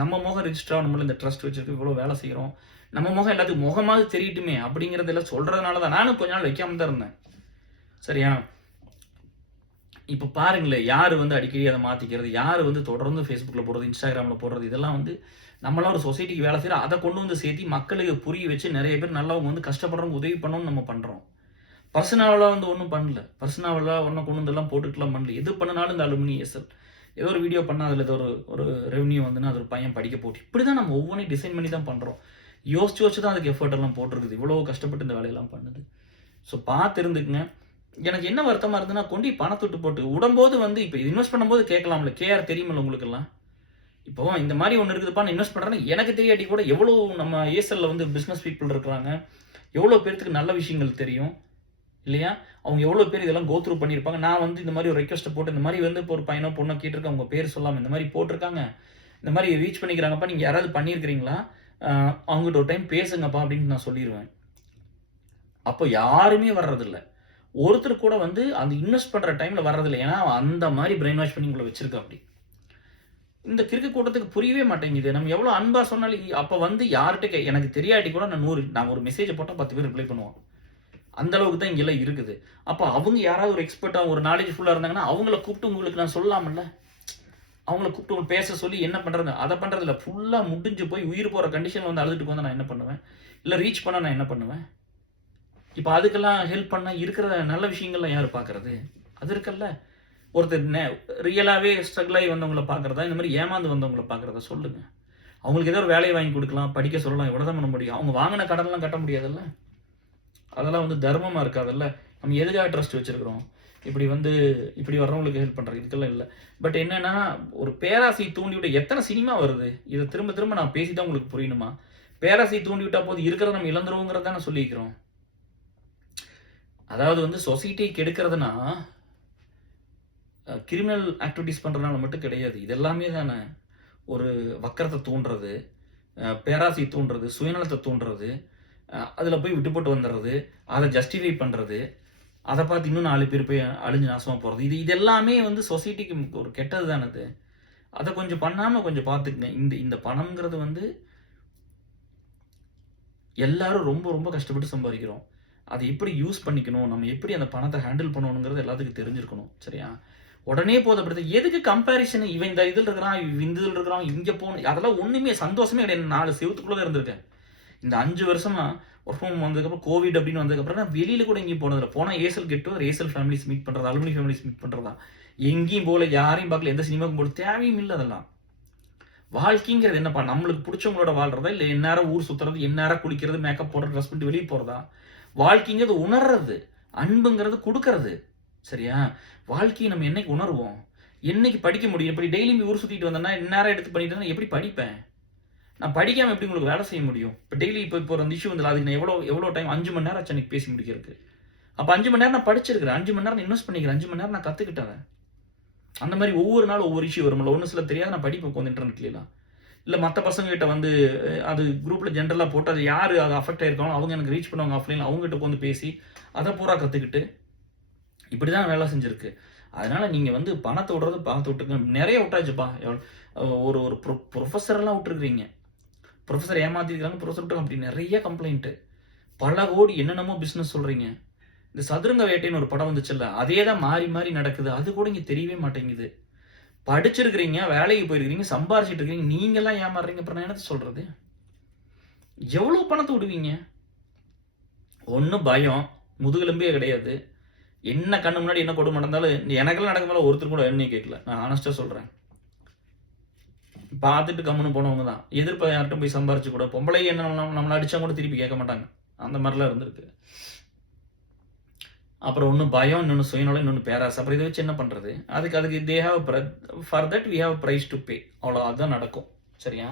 நம்ம முகம் ரெஜிஸ்டர் ஆகணும். இந்த ட்ரஸ்ட் வச்சுருக்கு, இவ்வளோ வேலை செய்கிறோம், நம்ம முகம் எல்லாத்துக்கும் முகமாவது தெரியட்டுமே அப்படிங்கிறதெல்லாம் சொல்கிறதுனால தான் நானும் கொஞ்ச நாள் வைக்காம தான் இருந்தேன். சரியா? இப்போ பாருங்களேன், யார் வந்து அடிக்கடி அதை மாற்றிக்கிறது, யார் வந்து தொடர்ந்து ஃபேஸ்புக்கில் போடுறது, இன்ஸ்டாகிராமில் போடுறது, இதெல்லாம் வந்து நம்மளாம் ஒரு சொசைட்டிக்கு வேலை செய்கிறோம். அதை கொண்டு வந்து சேர்த்து மக்களுக்கு புரிய வச்சு நிறைய பேர் நல்லவங்க வந்து கஷ்டப்படுறவங்க உதவி பண்ணணும்னு நம்ம பண்ணுறோம். பர்சனலாக வந்து ஒன்றும் பண்ணல. பர்சனலாக ஒன்றும் கொண்டு வந்துலாம் போட்டுக்கலாம் பண்ணல. எது பண்ணினாலும் இந்த அலுமினி எஸ்எல் ஏதோ ஒரு வீடியோ பண்ணால் அதில் ஏதோ ஒரு ரெவன்யூ வந்துன்னா அது ஒரு பையன் படிக்க போட்டு இப்படி தான் நம்ம ஒவ்வொன்றையும் டிசைன் பண்ணி தான் பண்ணுறோம். யோசிச்சு தான் அதுக்கு எஃபர்ட் எல்லாம் போட்டிருக்குது. இவ்வளோ கஷ்டப்பட்டு இந்த வேலையெல்லாம் பண்ணுது. ஸோ பார்த்து இருந்துக்குங்க. எனக்கு என்ன வருத்தமாக இருந்ததுன்னா, கொண்டு பணத்துட்டு போட்டு விடும்போது வந்து இப்போ இன்வெஸ்ட் பண்ணும்போது கேட்கலாம்ல, கேஆர் தெரியுமில்ல உங்களுக்கெல்லாம். இப்போ இந்த மாதிரி ஒன்று இருக்குதுப்பா, நான் இன்வெஸ்ட் பண்ணுறேன்னு எனக்கு தெரியாட்டி கூட எவ்வளோ நம்ம ஏசலில் வந்து பிஸ்னஸ் பீப்புள் இருக்கிறாங்க, எவ்வளோ பேர்த்துக்கு நல்ல விஷயங்கள் தெரியும் இல்லையா? அவங்க எவ்வளோ பேர் இதெல்லாம் கோ த்ரூ பண்ணியிருப்பாங்க. நான் வந்து இந்த மாதிரி ஒரு ரெக்வஸ்ட்டை போட்டு இந்த மாதிரி வந்து இப்போ ஒரு பையனோ பொண்ணோ கேட்டிருக்கேன், அவங்க பேர் சொல்லாமல் இந்த மாதிரி போட்டிருக்காங்க, இந்த மாதிரி ரீச் பண்ணிக்கிறாங்கப்பா, நீங்கள் யாராவது பண்ணியிருக்கிறீங்களா, அவங்ககிட்ட ஒரு டைம் பேசுங்கப்பா அப்படின்னு நான் சொல்லிடுவேன். அப்போ யாருமே வர்றதில்லை. ஒருத்தர் கூட வந்து அந்த இன்வெஸ்ட் பண்ணுற டைமில் வர்றதில்லை. ஏன்னா அந்த மாதிரி பிரெயின் வாஷ் பண்ணி உங்களை வச்சிருக்கா. அப்படி இந்த கிறுக்கு கூட்டத்துக்கு புரியவே மாட்டேங்குது. நம்ம எவ்வளோ அன்பா சொன்னாலும் அப்ப வந்து யார்ட்ட எனக்கு தெரியாட்டி கூட நான் ஒரு மெசேஜ போட்டா 10 பேர் ரிப்ளை பண்ணுவான். அந்த அளவுக்கு தான் இங்கெல்லாம் இருக்குது. அப்ப அவங்க யாராவது ஒரு எக்ஸ்பர்ட்டா ஒரு நாலேட்ஜ் ஃபுல்லா இருந்தாங்கன்னா, அவங்கள கூப்பிட்டு உங்களுக்கு நான் சொல்லலாம்ல. அவங்கள கூப்பிட்டு உங்களுக்கு பேச சொல்லி என்ன பண்றது? அத பண்றதில்ல. ஃபுல்லா முடிஞ்சு போய் உயிர் போற கண்டிஷன்ல வந்து அழுதுட்டு வந்தா நான் என்ன பண்ணுவேன்? இல்ல ரீச் பண்ணா நான் என்ன பண்ணுவேன்? இப்ப அதுக்கெல்லாம் ஹெல்ப் பண்ணா இருக்கிற நல்ல விஷயங்கள்லாம் யாரு பார்க்கறது? அது இருக்குல்ல. ஒருத்தர் ரியலாவே ஸ்ட்ரகிள் ஆகி வந்தவங்கள பார்க்கறதா, இந்த மாரி ஏமாந்து வந்தவங்கள பார்க்கறதா சொல்லுங்க. அவங்களுக்கு ஏதோ ஒரு வேலைய வாங்கி குடுக்கலாம், படிக்க சொல்லலாம், இவ்வளவுதான் பண்ண முடியும். அவங்க வாங்குன கடன்லாம் கட்ட முடியாதுல்ல. அதெல்லாம் வந்து தர்மமா இருக்காதுல்ல. நம்ம எதுக்காக ட்ரஸ்ட் வச்சிருக்கிறோம்? இப்படி வர்றவங்களுக்கு ஹெல்ப் பண்றது இதுக்கெல்லாம் இல்ல. பட் என்னன்னா, ஒரு பேராசை தூண்டிவிட எத்தன சினிமா வருது? இத திரும்ப திரும்ப நான் பேசி தான் உங்களுக்கு புரியணுமா? பேராசை தூண்டிவிட்டா போதும் இருக்கிறத நம்ம இழந்துருவோங்கிறத தானே சொல்லிக்கிறோம். அதாவது வந்து சொசைட்டியை கெடுக்கிறதுனா, கிரிமினல் ஆக்டிவிட்டீஸ் பண்றதுனால மட்டும் கிடையாது. இது எல்லாமே தானே. ஒரு வக்கரத்த தூண்டுறது, பேராசை தூண்டுறது, சுயநலத்த தூண்டுறது, அதில போய் விட்டு போட்டு வந்துறது, அத ஜஸ்டிஃபை பண்றது, அத பார்த்து இன்னும் 4 பேர் போய் அழிஞ்சு நாசமா போறது. இது எல்லாமே வந்து சொசைட்டிக்கு ஒரு கெட்டது தானே அது. அத கொஞ்சம் பண்ணாம கொஞ்சம் பார்த்துக்கங்க. இந்த பணம்ங்கிறது வந்து எல்லாரும் ரொம்ப ரொம்ப கஷ்டப்பட்டு சம்பாதிக்கிறோம். அத எப்படி யூஸ் பண்ணிக்கணும், நம்ம எப்படி அந்த பணத்த ஹேண்டில் பண்ணணுங்கிறது எல்லாத்துக்கும் தெரிஞ்சிருக்கணும். சரியா? உடனே போதப்படுது. எதுக்கு கம்பேரிசன்? இவன் இந்த இதில இருக்கிறான், இவன் இந்த இதில இருக்கிறான், இங்க போணும். அதெல்லாம் ஒண்ணுமே சந்தோஷமே கிடையாது. 4 செவுத்துக்குள்ள தான் இருந்திருக்கேன். இந்த 5 வருஷமா வொர்க் ஃப்ரம் ஹோம் வந்ததுக்கப்புறம், கோவிட் அப்படின்னு வந்ததுக்கப்புறம் நான் வெளியில கூட எங்கேயும் போனதில்ல. போனா Aircel get together, Aircel families meet பண்றது, அலுமினி ஃபேமிலிஸ் மீட் பண்றது தான். எங்கேயும் போல, யாரையும் பார்க்கல, எந்த சினிமாவுக்கும் போல. தேவையும் இல்ல அதெல்லாம். வாழ்க்கைங்கிறது என்னப்பா? நம்மளுக்கு புடிச்சவங்களோட வாழ்றதா? இல்ல எந்நேரம் ஊர் சுத்துறது, எந்நேரம் குளிக்கிறது, மேக்கப் போடுறது, ட்ரெஸ் பண்ணிட்டு வெளிய போறதா? வாழ்க்கைங்கிறது உணர்றது. அன்புங்கிறது குடுக்கறது. சரியா? வாழ்க்கைய நம்ம என்னைக்கு உணர்வோம்? என்னைக்கு படிக்க முடியும்? இப்படி டெய்லியும் ஊர் சுத்திட்டு வந்தேன்னா, இந்நேரம் எடுத்து பண்ணிட்டு இருந்தா எப்படி படிப்பேன்? நான் படிக்காம எப்படி உங்களுக்கு வேலை செய்ய முடியும்? இப்ப டெய்லி இப்போ ஒரு இஷ்யூ வந்ததுல அதுக்கு நான் எவ்வளோ டைம் 5 மணி நேரம் ஆச்சு அன்னைக்கு பேசி முடிக்கிறதுக்கு. அப்ப 5 மணி நேரம் நான் படிச்சிருக்கிறேன். 5 மணி நேரம் நான் இன்வெஸ்ட் பண்ணிக்கிறேன். 5 மணி நேரம் நான் கத்துக்கிட்டேன். அந்த மாரி ஒவ்வொரு நாளும் ஒவ்வொரு இஷ்யூ வரும்ல. ஒண்ணு சில தெரியாது நான் படிப்பேன் உட்காந்து இன்டர்நெட்லலாம். இல்ல மத்த பசங்க கிட்ட வந்து அது குரூப்ல ஜெனரலா போட்டு அது யாரு அது அஃபெக்ட் ஆயிருக்காங்களோ அவங்க எனக்கு ரீச் பண்ணுவாங்க ஆஃப்லைன்ல. அவங்க கிட்ட உட்காந்து பேசி அத பூரா கத்துக்கிட்டு இப்படிதான் வேலை செஞ்சிருக்கு. அதனால நீங்க வந்து பணத்த விடுறது பார்த்து விட்டுருங்க. நெறைய விட்டாச்சுப்பா. ஒரு ஒரு புரொஃபசர்லாம் விட்டுருக்கீங்க. புரொஃபசர் ஏமாத்திருக்காங்க, புரொஃபசர் விட்டு அப்படி நெறைய கம்ப்ளைண்ட். பல கோடி என்னென்னமோ பிசினஸ் சொல்றீங்க. இந்த சதுரங்க வேட்டைன்னு ஒரு படம் வந்துச்சுல்ல, அதே தான் மாறி மாறி நடக்குது. அது கூட இங்க தெரியவே மாட்டேங்குது. படிச்சிருக்கிறீங்க, வேலைக்கு போயிருக்கிறீங்க, சம்பாரிச்சுட்டு இருக்கீங்க. நீங்கலாம் ஏமாறுறீங்க. அப்புறம் நான் என்னத்த சொல்றது? எவ்வளோ பணத்த விடுவீங்க? ஒண்ணு பயம், முதுகெலும்பே கிடையாது. என்ன கண்ணு முன்னாடி என்ன கொடுமை நடந்தாலும் எனக்கெல்லாம் நடக்கும்போது ஒருத்தர் கூட என்னையும் கேட்கல. நான் ஹானஸ்ட்டா சொல்றேன். பார்த்துட்டு கம்முனு போனவங்க தான். எதிர்ப்ப யார்ட்டயும் போய் சம்பாரிச்சு கூட பொம்பளைங்க என்ன நம்மள அடிச்சா கூட திருப்பி கேட்க மாட்டாங்க. அந்த மாரிலாம் இருந்திருக்கு. அப்புறம் ஒண்ணு பயம், இன்னொன்னு சுயநலம், இன்னொன்னு பேராசை. அப்புறம் இத வச்சு என்ன பண்றது? அதுக்கு they have for that we have price to pay. அவ்வளோ அதான் நடக்கும். சரியா?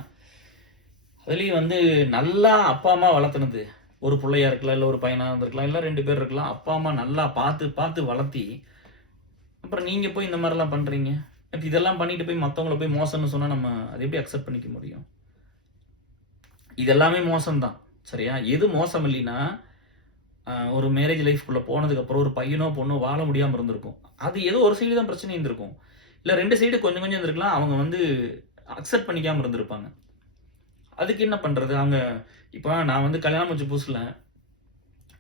அதுலயும் வந்து நல்லா அப்பா, அம்மா வளர்த்துனது. ஒரு புள்ளையா இருக்கலாம், இல்ல ஒரு பையனா இருந்திருக்கலாம், இல்ல 2 பேர் இருக்கலாம். அப்பா, அம்மா நல்லா பார்த்து, பார்த்து வளர்த்தி, அப்புறம் நீங்க போய் இந்த மாரிலாம் பண்றீங்க. இப்ப இதெல்லாம் பண்ணிட்டு போய் மத்தவங்கள போய் மோசம்ன்னு சொன்னா நம்ம அத எப்படி அக்செப்ட் பண்ணிக்க முடியும்? இது எல்லாமே மோசம் தான். சரியா? எது மோசம் இல்லைன்னா, ஒரு மேரேஜ் லைஃப்குள்ள போனதுக்கப்புறம் ஒரு பையனோ, பொண்ணோ வாழ முடியாம இருந்திருக்கும். அது ஏதோ ஒரு சைடு தான் பிரச்சனை இருந்திருக்கும். இல்ல 2 சைடு கொஞ்சம் கொஞ்சம் இருந்திருக்கலாம். அவங்க வந்து அக்செப்ட் பண்ணிக்காம இருந்திருப்பாங்க. அதுக்கு என்ன பண்றது? இப்ப நான் வந்து கல்யாணம் முடிச்ச புதுசுல,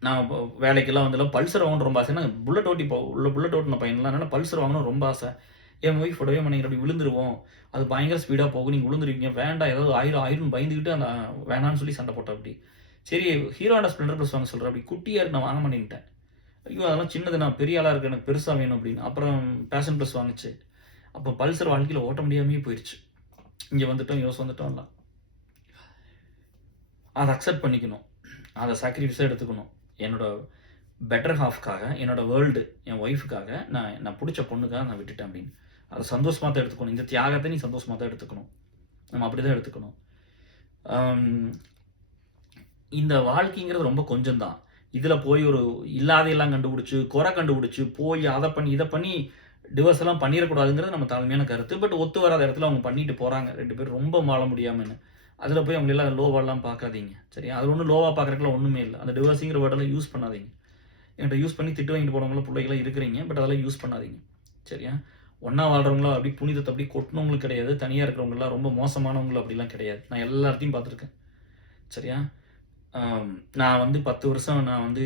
நான் வேலைக்கெல்லாம் வந்தெல்லாம் பல்சர் வாங்கணும்னு ரொம்ப ஆசை. ஏன்னா புல்லட் ஓட்டுன பையன்லாம். அதனால பல்சர் வாங்கணும்னு ரொம்ப ஆசை. என் ஒய்ஃப் விடவே மாட்டேங்கிறா. அப்படி விழுந்துருவோம். அது பயங்கர ஸ்பீடா போகும். நீங்க விழுந்துருவீங்க. வேண்டாம் ஏதாவது ஆயிரும்னு பயந்துகிட்டு வேணான்னு சொல்லி சண்டை போட்டாப்படி. சரி ஹீரோ ஹோண்டா ஸ்ப்ளெண்டர் ப்ளஸ் வாங்க சொல்றேன். அப்படி குட்டியா இருக்கு நான் வாங்க மாட்டேன்ட்டேன். ஐயோ! அதெல்லாம் சின்னது நான் பெரிய ஆளா இருக்கேன். எனக்கு பெருசா வேணும் அப்படின்னு. அப்புறம் பேஷன் ப்ளஸ் வாங்குச்சு. அப்போ பல்சர் வாழ்க்கையில ஓட்ட முடியாமயே போயிருச்சு. இங்க வந்துட்டோம், யுஎஸ் வந்துட்டோம்லாம். அத அக்செப்ட் பண்ணிக்கணும். அத சாக்ரிஃபைஸா எடுத்துக்கணும். என்னோட பெட்டர் ஹால்ஃப்காக, என்னோட வேர்ல்டு, என் ஒய்ஃப்க்காக நான் புடிச்ச பொண்ணுக்காக நான் விட்டுட்டேன் அப்படின்னு. அத சந்தோஷமா தான் எடுத்துக்கணும். இந்த தியாகத்த நீ சந்தோஷமா தான் எடுத்துக்கணும். நம்ம அப்படிதான் எடுத்துக்கணும். அம் இந்த வாழ்க்கைங்கிறது ரொம்ப கொஞ்சம் தான். இதுல போய் ஒரு இல்லாதையெல்லாம் கண்டுபிடிச்சு, குறை கண்டுபிடிச்சு, போய் அத பண்ணி, இத பண்ணி டிவோர்ஸ் எல்லாம் பண்ணிறக்கூடாதுங்கிறது நம்ம தாழ்மையான கருத்து. பட் ஒத்து வராத இடத்துல அவங்க பண்ணிட்டு போறாங்க. 2 பேரும் ரொம்ப வாழ முடியாமன்னு. அதுல போய் அவங்களெல்லாம் லோவாலாம் பார்க்காதீங்க. சரியா? அது ஒண்ணும் லோவா பார்க்கறதுக்குலாம் ஒண்ணுமே இல்ல. அந்த டிவோர்ஸிங்கிற வேர்டெல்லாம் யூஸ் பண்ணாதீங்க. என்கிட்ட யூஸ் பண்ணி திட்டு வாங்கிட்டு போனவங்களும் பிள்ளைகளாம் இருக்கிறீங்க. பட் அதெல்லாம் யூஸ் பண்ணாதீங்க. சரியா? ஒன்றா வாழ்கிறவங்களோ அப்படி புனிதத்தை அப்படி கொட்டினவங்களும் கிடையாது, தனியாக இருக்கிறவங்களாம் ரொம்ப மோசமானவங்களும் அப்படிலாம் கிடையாது. நான் எல்லாத்தையும் பார்த்துருக்கேன். சரியா? நான் வந்து 10 வருஷம் நான் வந்து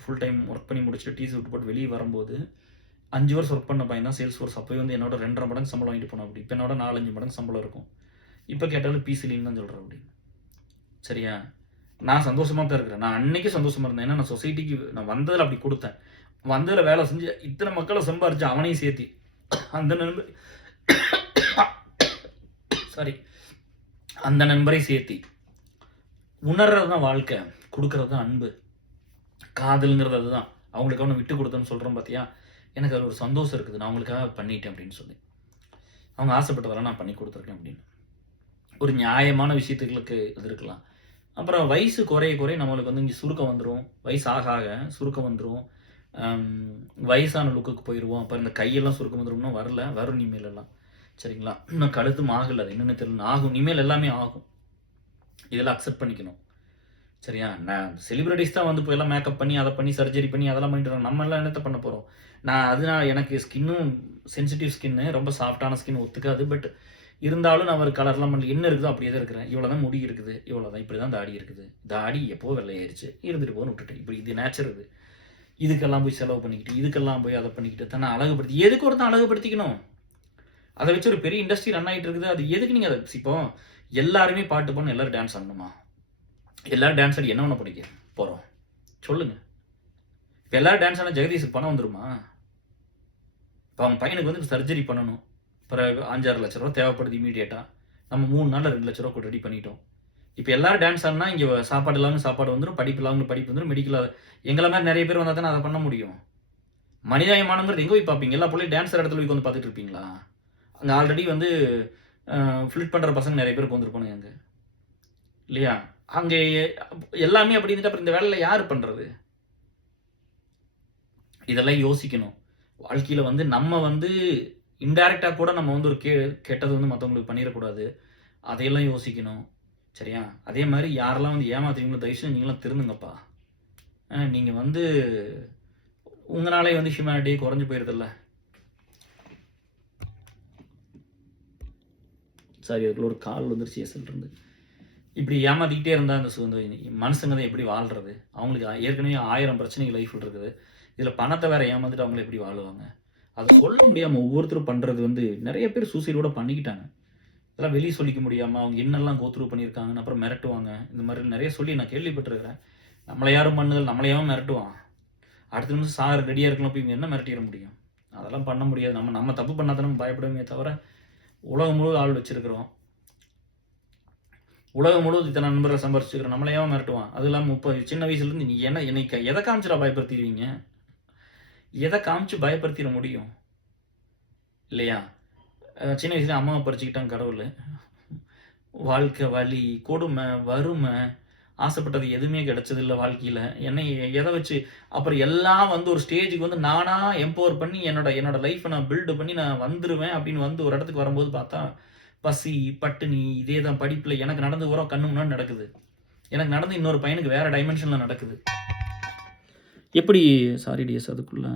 ஃபுல் டைம் ஒர்க் பண்ணி முடிச்சுட்டு டீசி விட்டு போட்டு வெளியே வரும்போது 5 வருஷம் ஒர்க் பண்ண பையன் தான் சேல்ஸ் ஃபோர்ஸ். அப்போயே வந்து என்னோட 2.5 மடங்கு சம்பளம் வாங்கிட்டு போனோம். அப்படி இப்போ என்னோட 4-5 மடங்கு சம்பளம் இருக்கும். இப்போ கேட்டாலும் பீசிலின்னு தான் சொல்கிறேன் அப்படி. சரியா? நான் சந்தோஷமாக தான் இருக்கிறேன். நான் அன்னைக்கு சந்தோஷமாக இருந்தேன். ஏன்னா நான் சொசைட்டிக்கு நான் வந்ததில் அப்படி கொடுத்தேன். வந்ததில் வேலை செஞ்சு இத்தனை மக்களை சம்பாரிச்சு அவனையும் சேர்த்தி அந்த நண்பர் சாரி அந்த நண்பரை சேர்த்தி உணர்றது தான் வாழ்க்கை, கொடுக்கறது தான் அன்பு, காதல்ங்கிறது அதுதான். அவங்களுக்கு அவனை விட்டு கொடுத்தேன்னு சொல்கிறேன் பார்த்தியா, எனக்கு அதில் ஒரு சந்தோஷம் இருக்குது. நான் அவங்களுக்காக பண்ணிட்டேன் அப்படின்னு சொல்லி, அவங்க ஆசைப்பட்டதெல்லாம் நான் பண்ணி கொடுத்துருக்கேன் அப்படின்னு ஒரு நியாயமான விஷயத்துகளுக்கு இது இருக்கலாம். அப்புறம் வயசு குறைய குறைய நம்மளுக்கு வந்து இங்கே சுருக்கம் வந்துடும். வயசு ஆக ஆக சுருக்கம் வந்துடும். வயசான லுக்குக்கு போயிடுவோம். அப்புறம் இந்த கையெல்லாம் சுருக்கம் வந்துடும்னா வரும் இனிமேல் எல்லாம். சரிங்களா? இன்னும் கழுத்தும் ஆகலை, அது என்னென்னு தெரியல, ஆகும் இனிமேல், எல்லாமே ஆகும். இதெல்லாம் அக்செப்ட் பண்ணிக்கணும். சரியா? நான் செலிபிரிட்டிஸ் தான் வந்து இப்போ எல்லாம் மேக்கப் பண்ணி அதை பண்ணி சர்ஜரி பண்ணி அதெல்லாம் பண்ணிட்டு நம்ம எல்லாம் என்னத்தை பண்ண போகிறோம்? நான் எனக்கு ஸ்கின்னும் சென்சிட்டிவ் ஸ்கின்னு, ரொம்ப சாஃப்டான ஸ்கின் ஒத்துக்காது. பட் இருந்தாலும் நான் ஒரு கலர்லாம் பண்ணி என்ன இருக்குதோ அப்படியே தான் இருக்கிறேன். இவ்வளோ தான் முடி இருக்குது, இவ்வளோ தான், இப்படி தான் தாடி இருக்குது. தாடி எப்போ வெள்ளையாயிருச்சு, இருந்துட்டு போகணும்னு விட்டுட்டேன். இப்படி இது நேச்சர். இதுக்கெல்லாம் போய் செலவு பண்ணிக்கிட்டு, இதுக்கெல்லாம் போய் அதை பண்ணிக்கிட்டு தன்னை அழகுபடுத்தி எதுக்கு ஒருத்தன் அழகுபடுத்திக்கணும்? அதை வச்சு ஒரு பெரிய இண்டஸ்ட்ரி ரன் ஆகிட்டு இருக்குது. அது எதுக்கு நீங்கள் அதை இப்போ எல்லாருமே பாட்டு பண்ணணும், எல்லோரும் டான்ஸ் ஆடணுமா? எல்லோரும் டான்ஸ் ஆடி என்ன பண்ண பிடிக்க போகிறோம் சொல்லுங்கள்? இப்போ எல்லோரும் டான்ஸ் ஆனால் ஜெகதீஷுக்கு பணம் வந்துருமா? இப்போ அவங்க பையனுக்கு வந்து சர்ஜரி பண்ணணும், பிறகு 5-6 லட்ச ரூபா தேவைப்படுது இமீடியட்டாக. நம்ம 3 நாளில் 2 லட்ச ரூபா ரெடி பண்ணிட்டோம். இப்போ எல்லாரும் டான்ஸ் ஆடினா இங்கே சாப்பாடு இல்லாமல் சாப்பாடு வந்துடும், படிப்பு இல்லாமல் படிப்பு வந்துடும், மெடிக்கல் எங்களை மாதிரி நிறைய பேர் வந்தால் தானே அதை பண்ண முடியும். மனிதாயமானங்கிறது எங்கே போய் பார்ப்பீங்க? எல்லா பிள்ளையும் டான்ஸ் இடத்துல போய் வந்து பார்த்துட்டு இருப்பீங்களா? அங்கே ஆல்ரெடி வந்து ஃப்ளிட் பண்ணுற பசங்க நிறைய பேர் வந்துருப்பானுங்க அங்கே, இல்லையா? அங்கே எல்லாமே அப்படி இருந்துட்டு அப்புறம் இந்த வேலையில் யார் பண்ணுறது? இதெல்லாம் யோசிக்கணும். வாழ்க்கையில் வந்து நம்ம வந்து இன்டைரக்டாக கூட நம்ம வந்து ஒரு கெட்டது வந்து மற்றவங்களுக்கு பண்ணிடக்கூடாது. அதையெல்லாம் யோசிக்கணும். சரியா? அதே மாதிரி யாரெல்லாம் வந்து ஏமாத்துறீங்களோ தயவுசெய்து நீங்களாம் திருந்துங்கப்பா. நீங்கள் வந்து உங்களாலே வந்து ஹியூமனிட்டி குறைஞ்சி போயிருதில்ல. சாரி, அதுக்குள்ள ஒரு கால் வந்துருச்சு எஸ்எல்ருந்து. இப்படி ஏமாத்திக்கிட்டே இருந்தால் அந்த மனுஷங்க தான் எப்படி வாழ்கிறது? அவங்களுக்கு ஏற்கனவே 1000 பிரச்சனைகள் லைஃப்பில் இருக்குது. இதில் பணத்தை வேற ஏமாந்துட்டு அவங்கள எப்படி வாழுவாங்க? அதை சொல்ல முடியாமல் ஒவ்வொருத்தரும் பண்ணுறது வந்து நிறைய பேர் சூசைட் கூட பண்ணிக்கிட்டாங்க. இதெல்லாம் வெளியே சொல்லிக்க முடியாமல் அவங்க என்னெல்லாம் கோத்ரூ பண்ணியிருக்காங்கன்னு அப்புறம் மிரட்டுவாங்க. இந்த மாதிரி நிறைய சொல்லி நான் கேள்விப்பட்டிருக்கிறேன். நம்மளை யாரும் பண்ணுதல், நம்மளையாவும் மிரட்டுவான். அடுத்த நிமிஷம் சார் ரெடியாக இருக்கலாம், போய் என்ன மிரட்டிட முடியும்? அதெல்லாம் பண்ண முடியாது. நம்ம தப்பு பண்ணால் நம்ம பயப்படுமே தவிர உலகம் முழுவதும் ஆள் வச்சிருக்கிறோம். உலகம் முழுவதும் இத்தனை நண்பர்களை சம்பாரிச்சுக்கிறோம், நம்மளையாவும் மிரட்டுவான். அது இல்லாமல் 30 சின்ன வயசுலேருந்து நீ என்னை எதை காமிச்சிடா பயப்படுத்திடுவீங்க? எதை காமிச்சு பயப்படுத்திட முடியும் இல்லையா? சின்ன வயசுல அம்மாவை பறிச்சுக்கிட்டான் கடவுள். வாழ்க்கை, வலி, கொடுமை, வறுமை, ஆசைப்பட்டது எதுவுமே கிடைச்சதில்லை வாழ்க்கையில். என்னை எதை வச்சு அப்புறம் எல்லாம் வந்து ஒரு ஸ்டேஜுக்கு வந்து நானாக எம்பவர் பண்ணி என்னோட லைஃப்பை நான் பில்டு பண்ணி நான் வந்துடுவேன் அப்படின்னு வந்து ஒரு இடத்துக்கு வரும்போது பார்த்தா பசி, பட்டினி, இதே தான். படிப்பில் எனக்கு நடந்து வர கண்ணு முன்னாடி நடக்குது. எனக்கு நடந்து இன்னொரு பையனுக்கு வேறு டைமென்ஷனில் நடக்குது. எப்படி சாரி டிஎஸ் அதுக்குள்ளே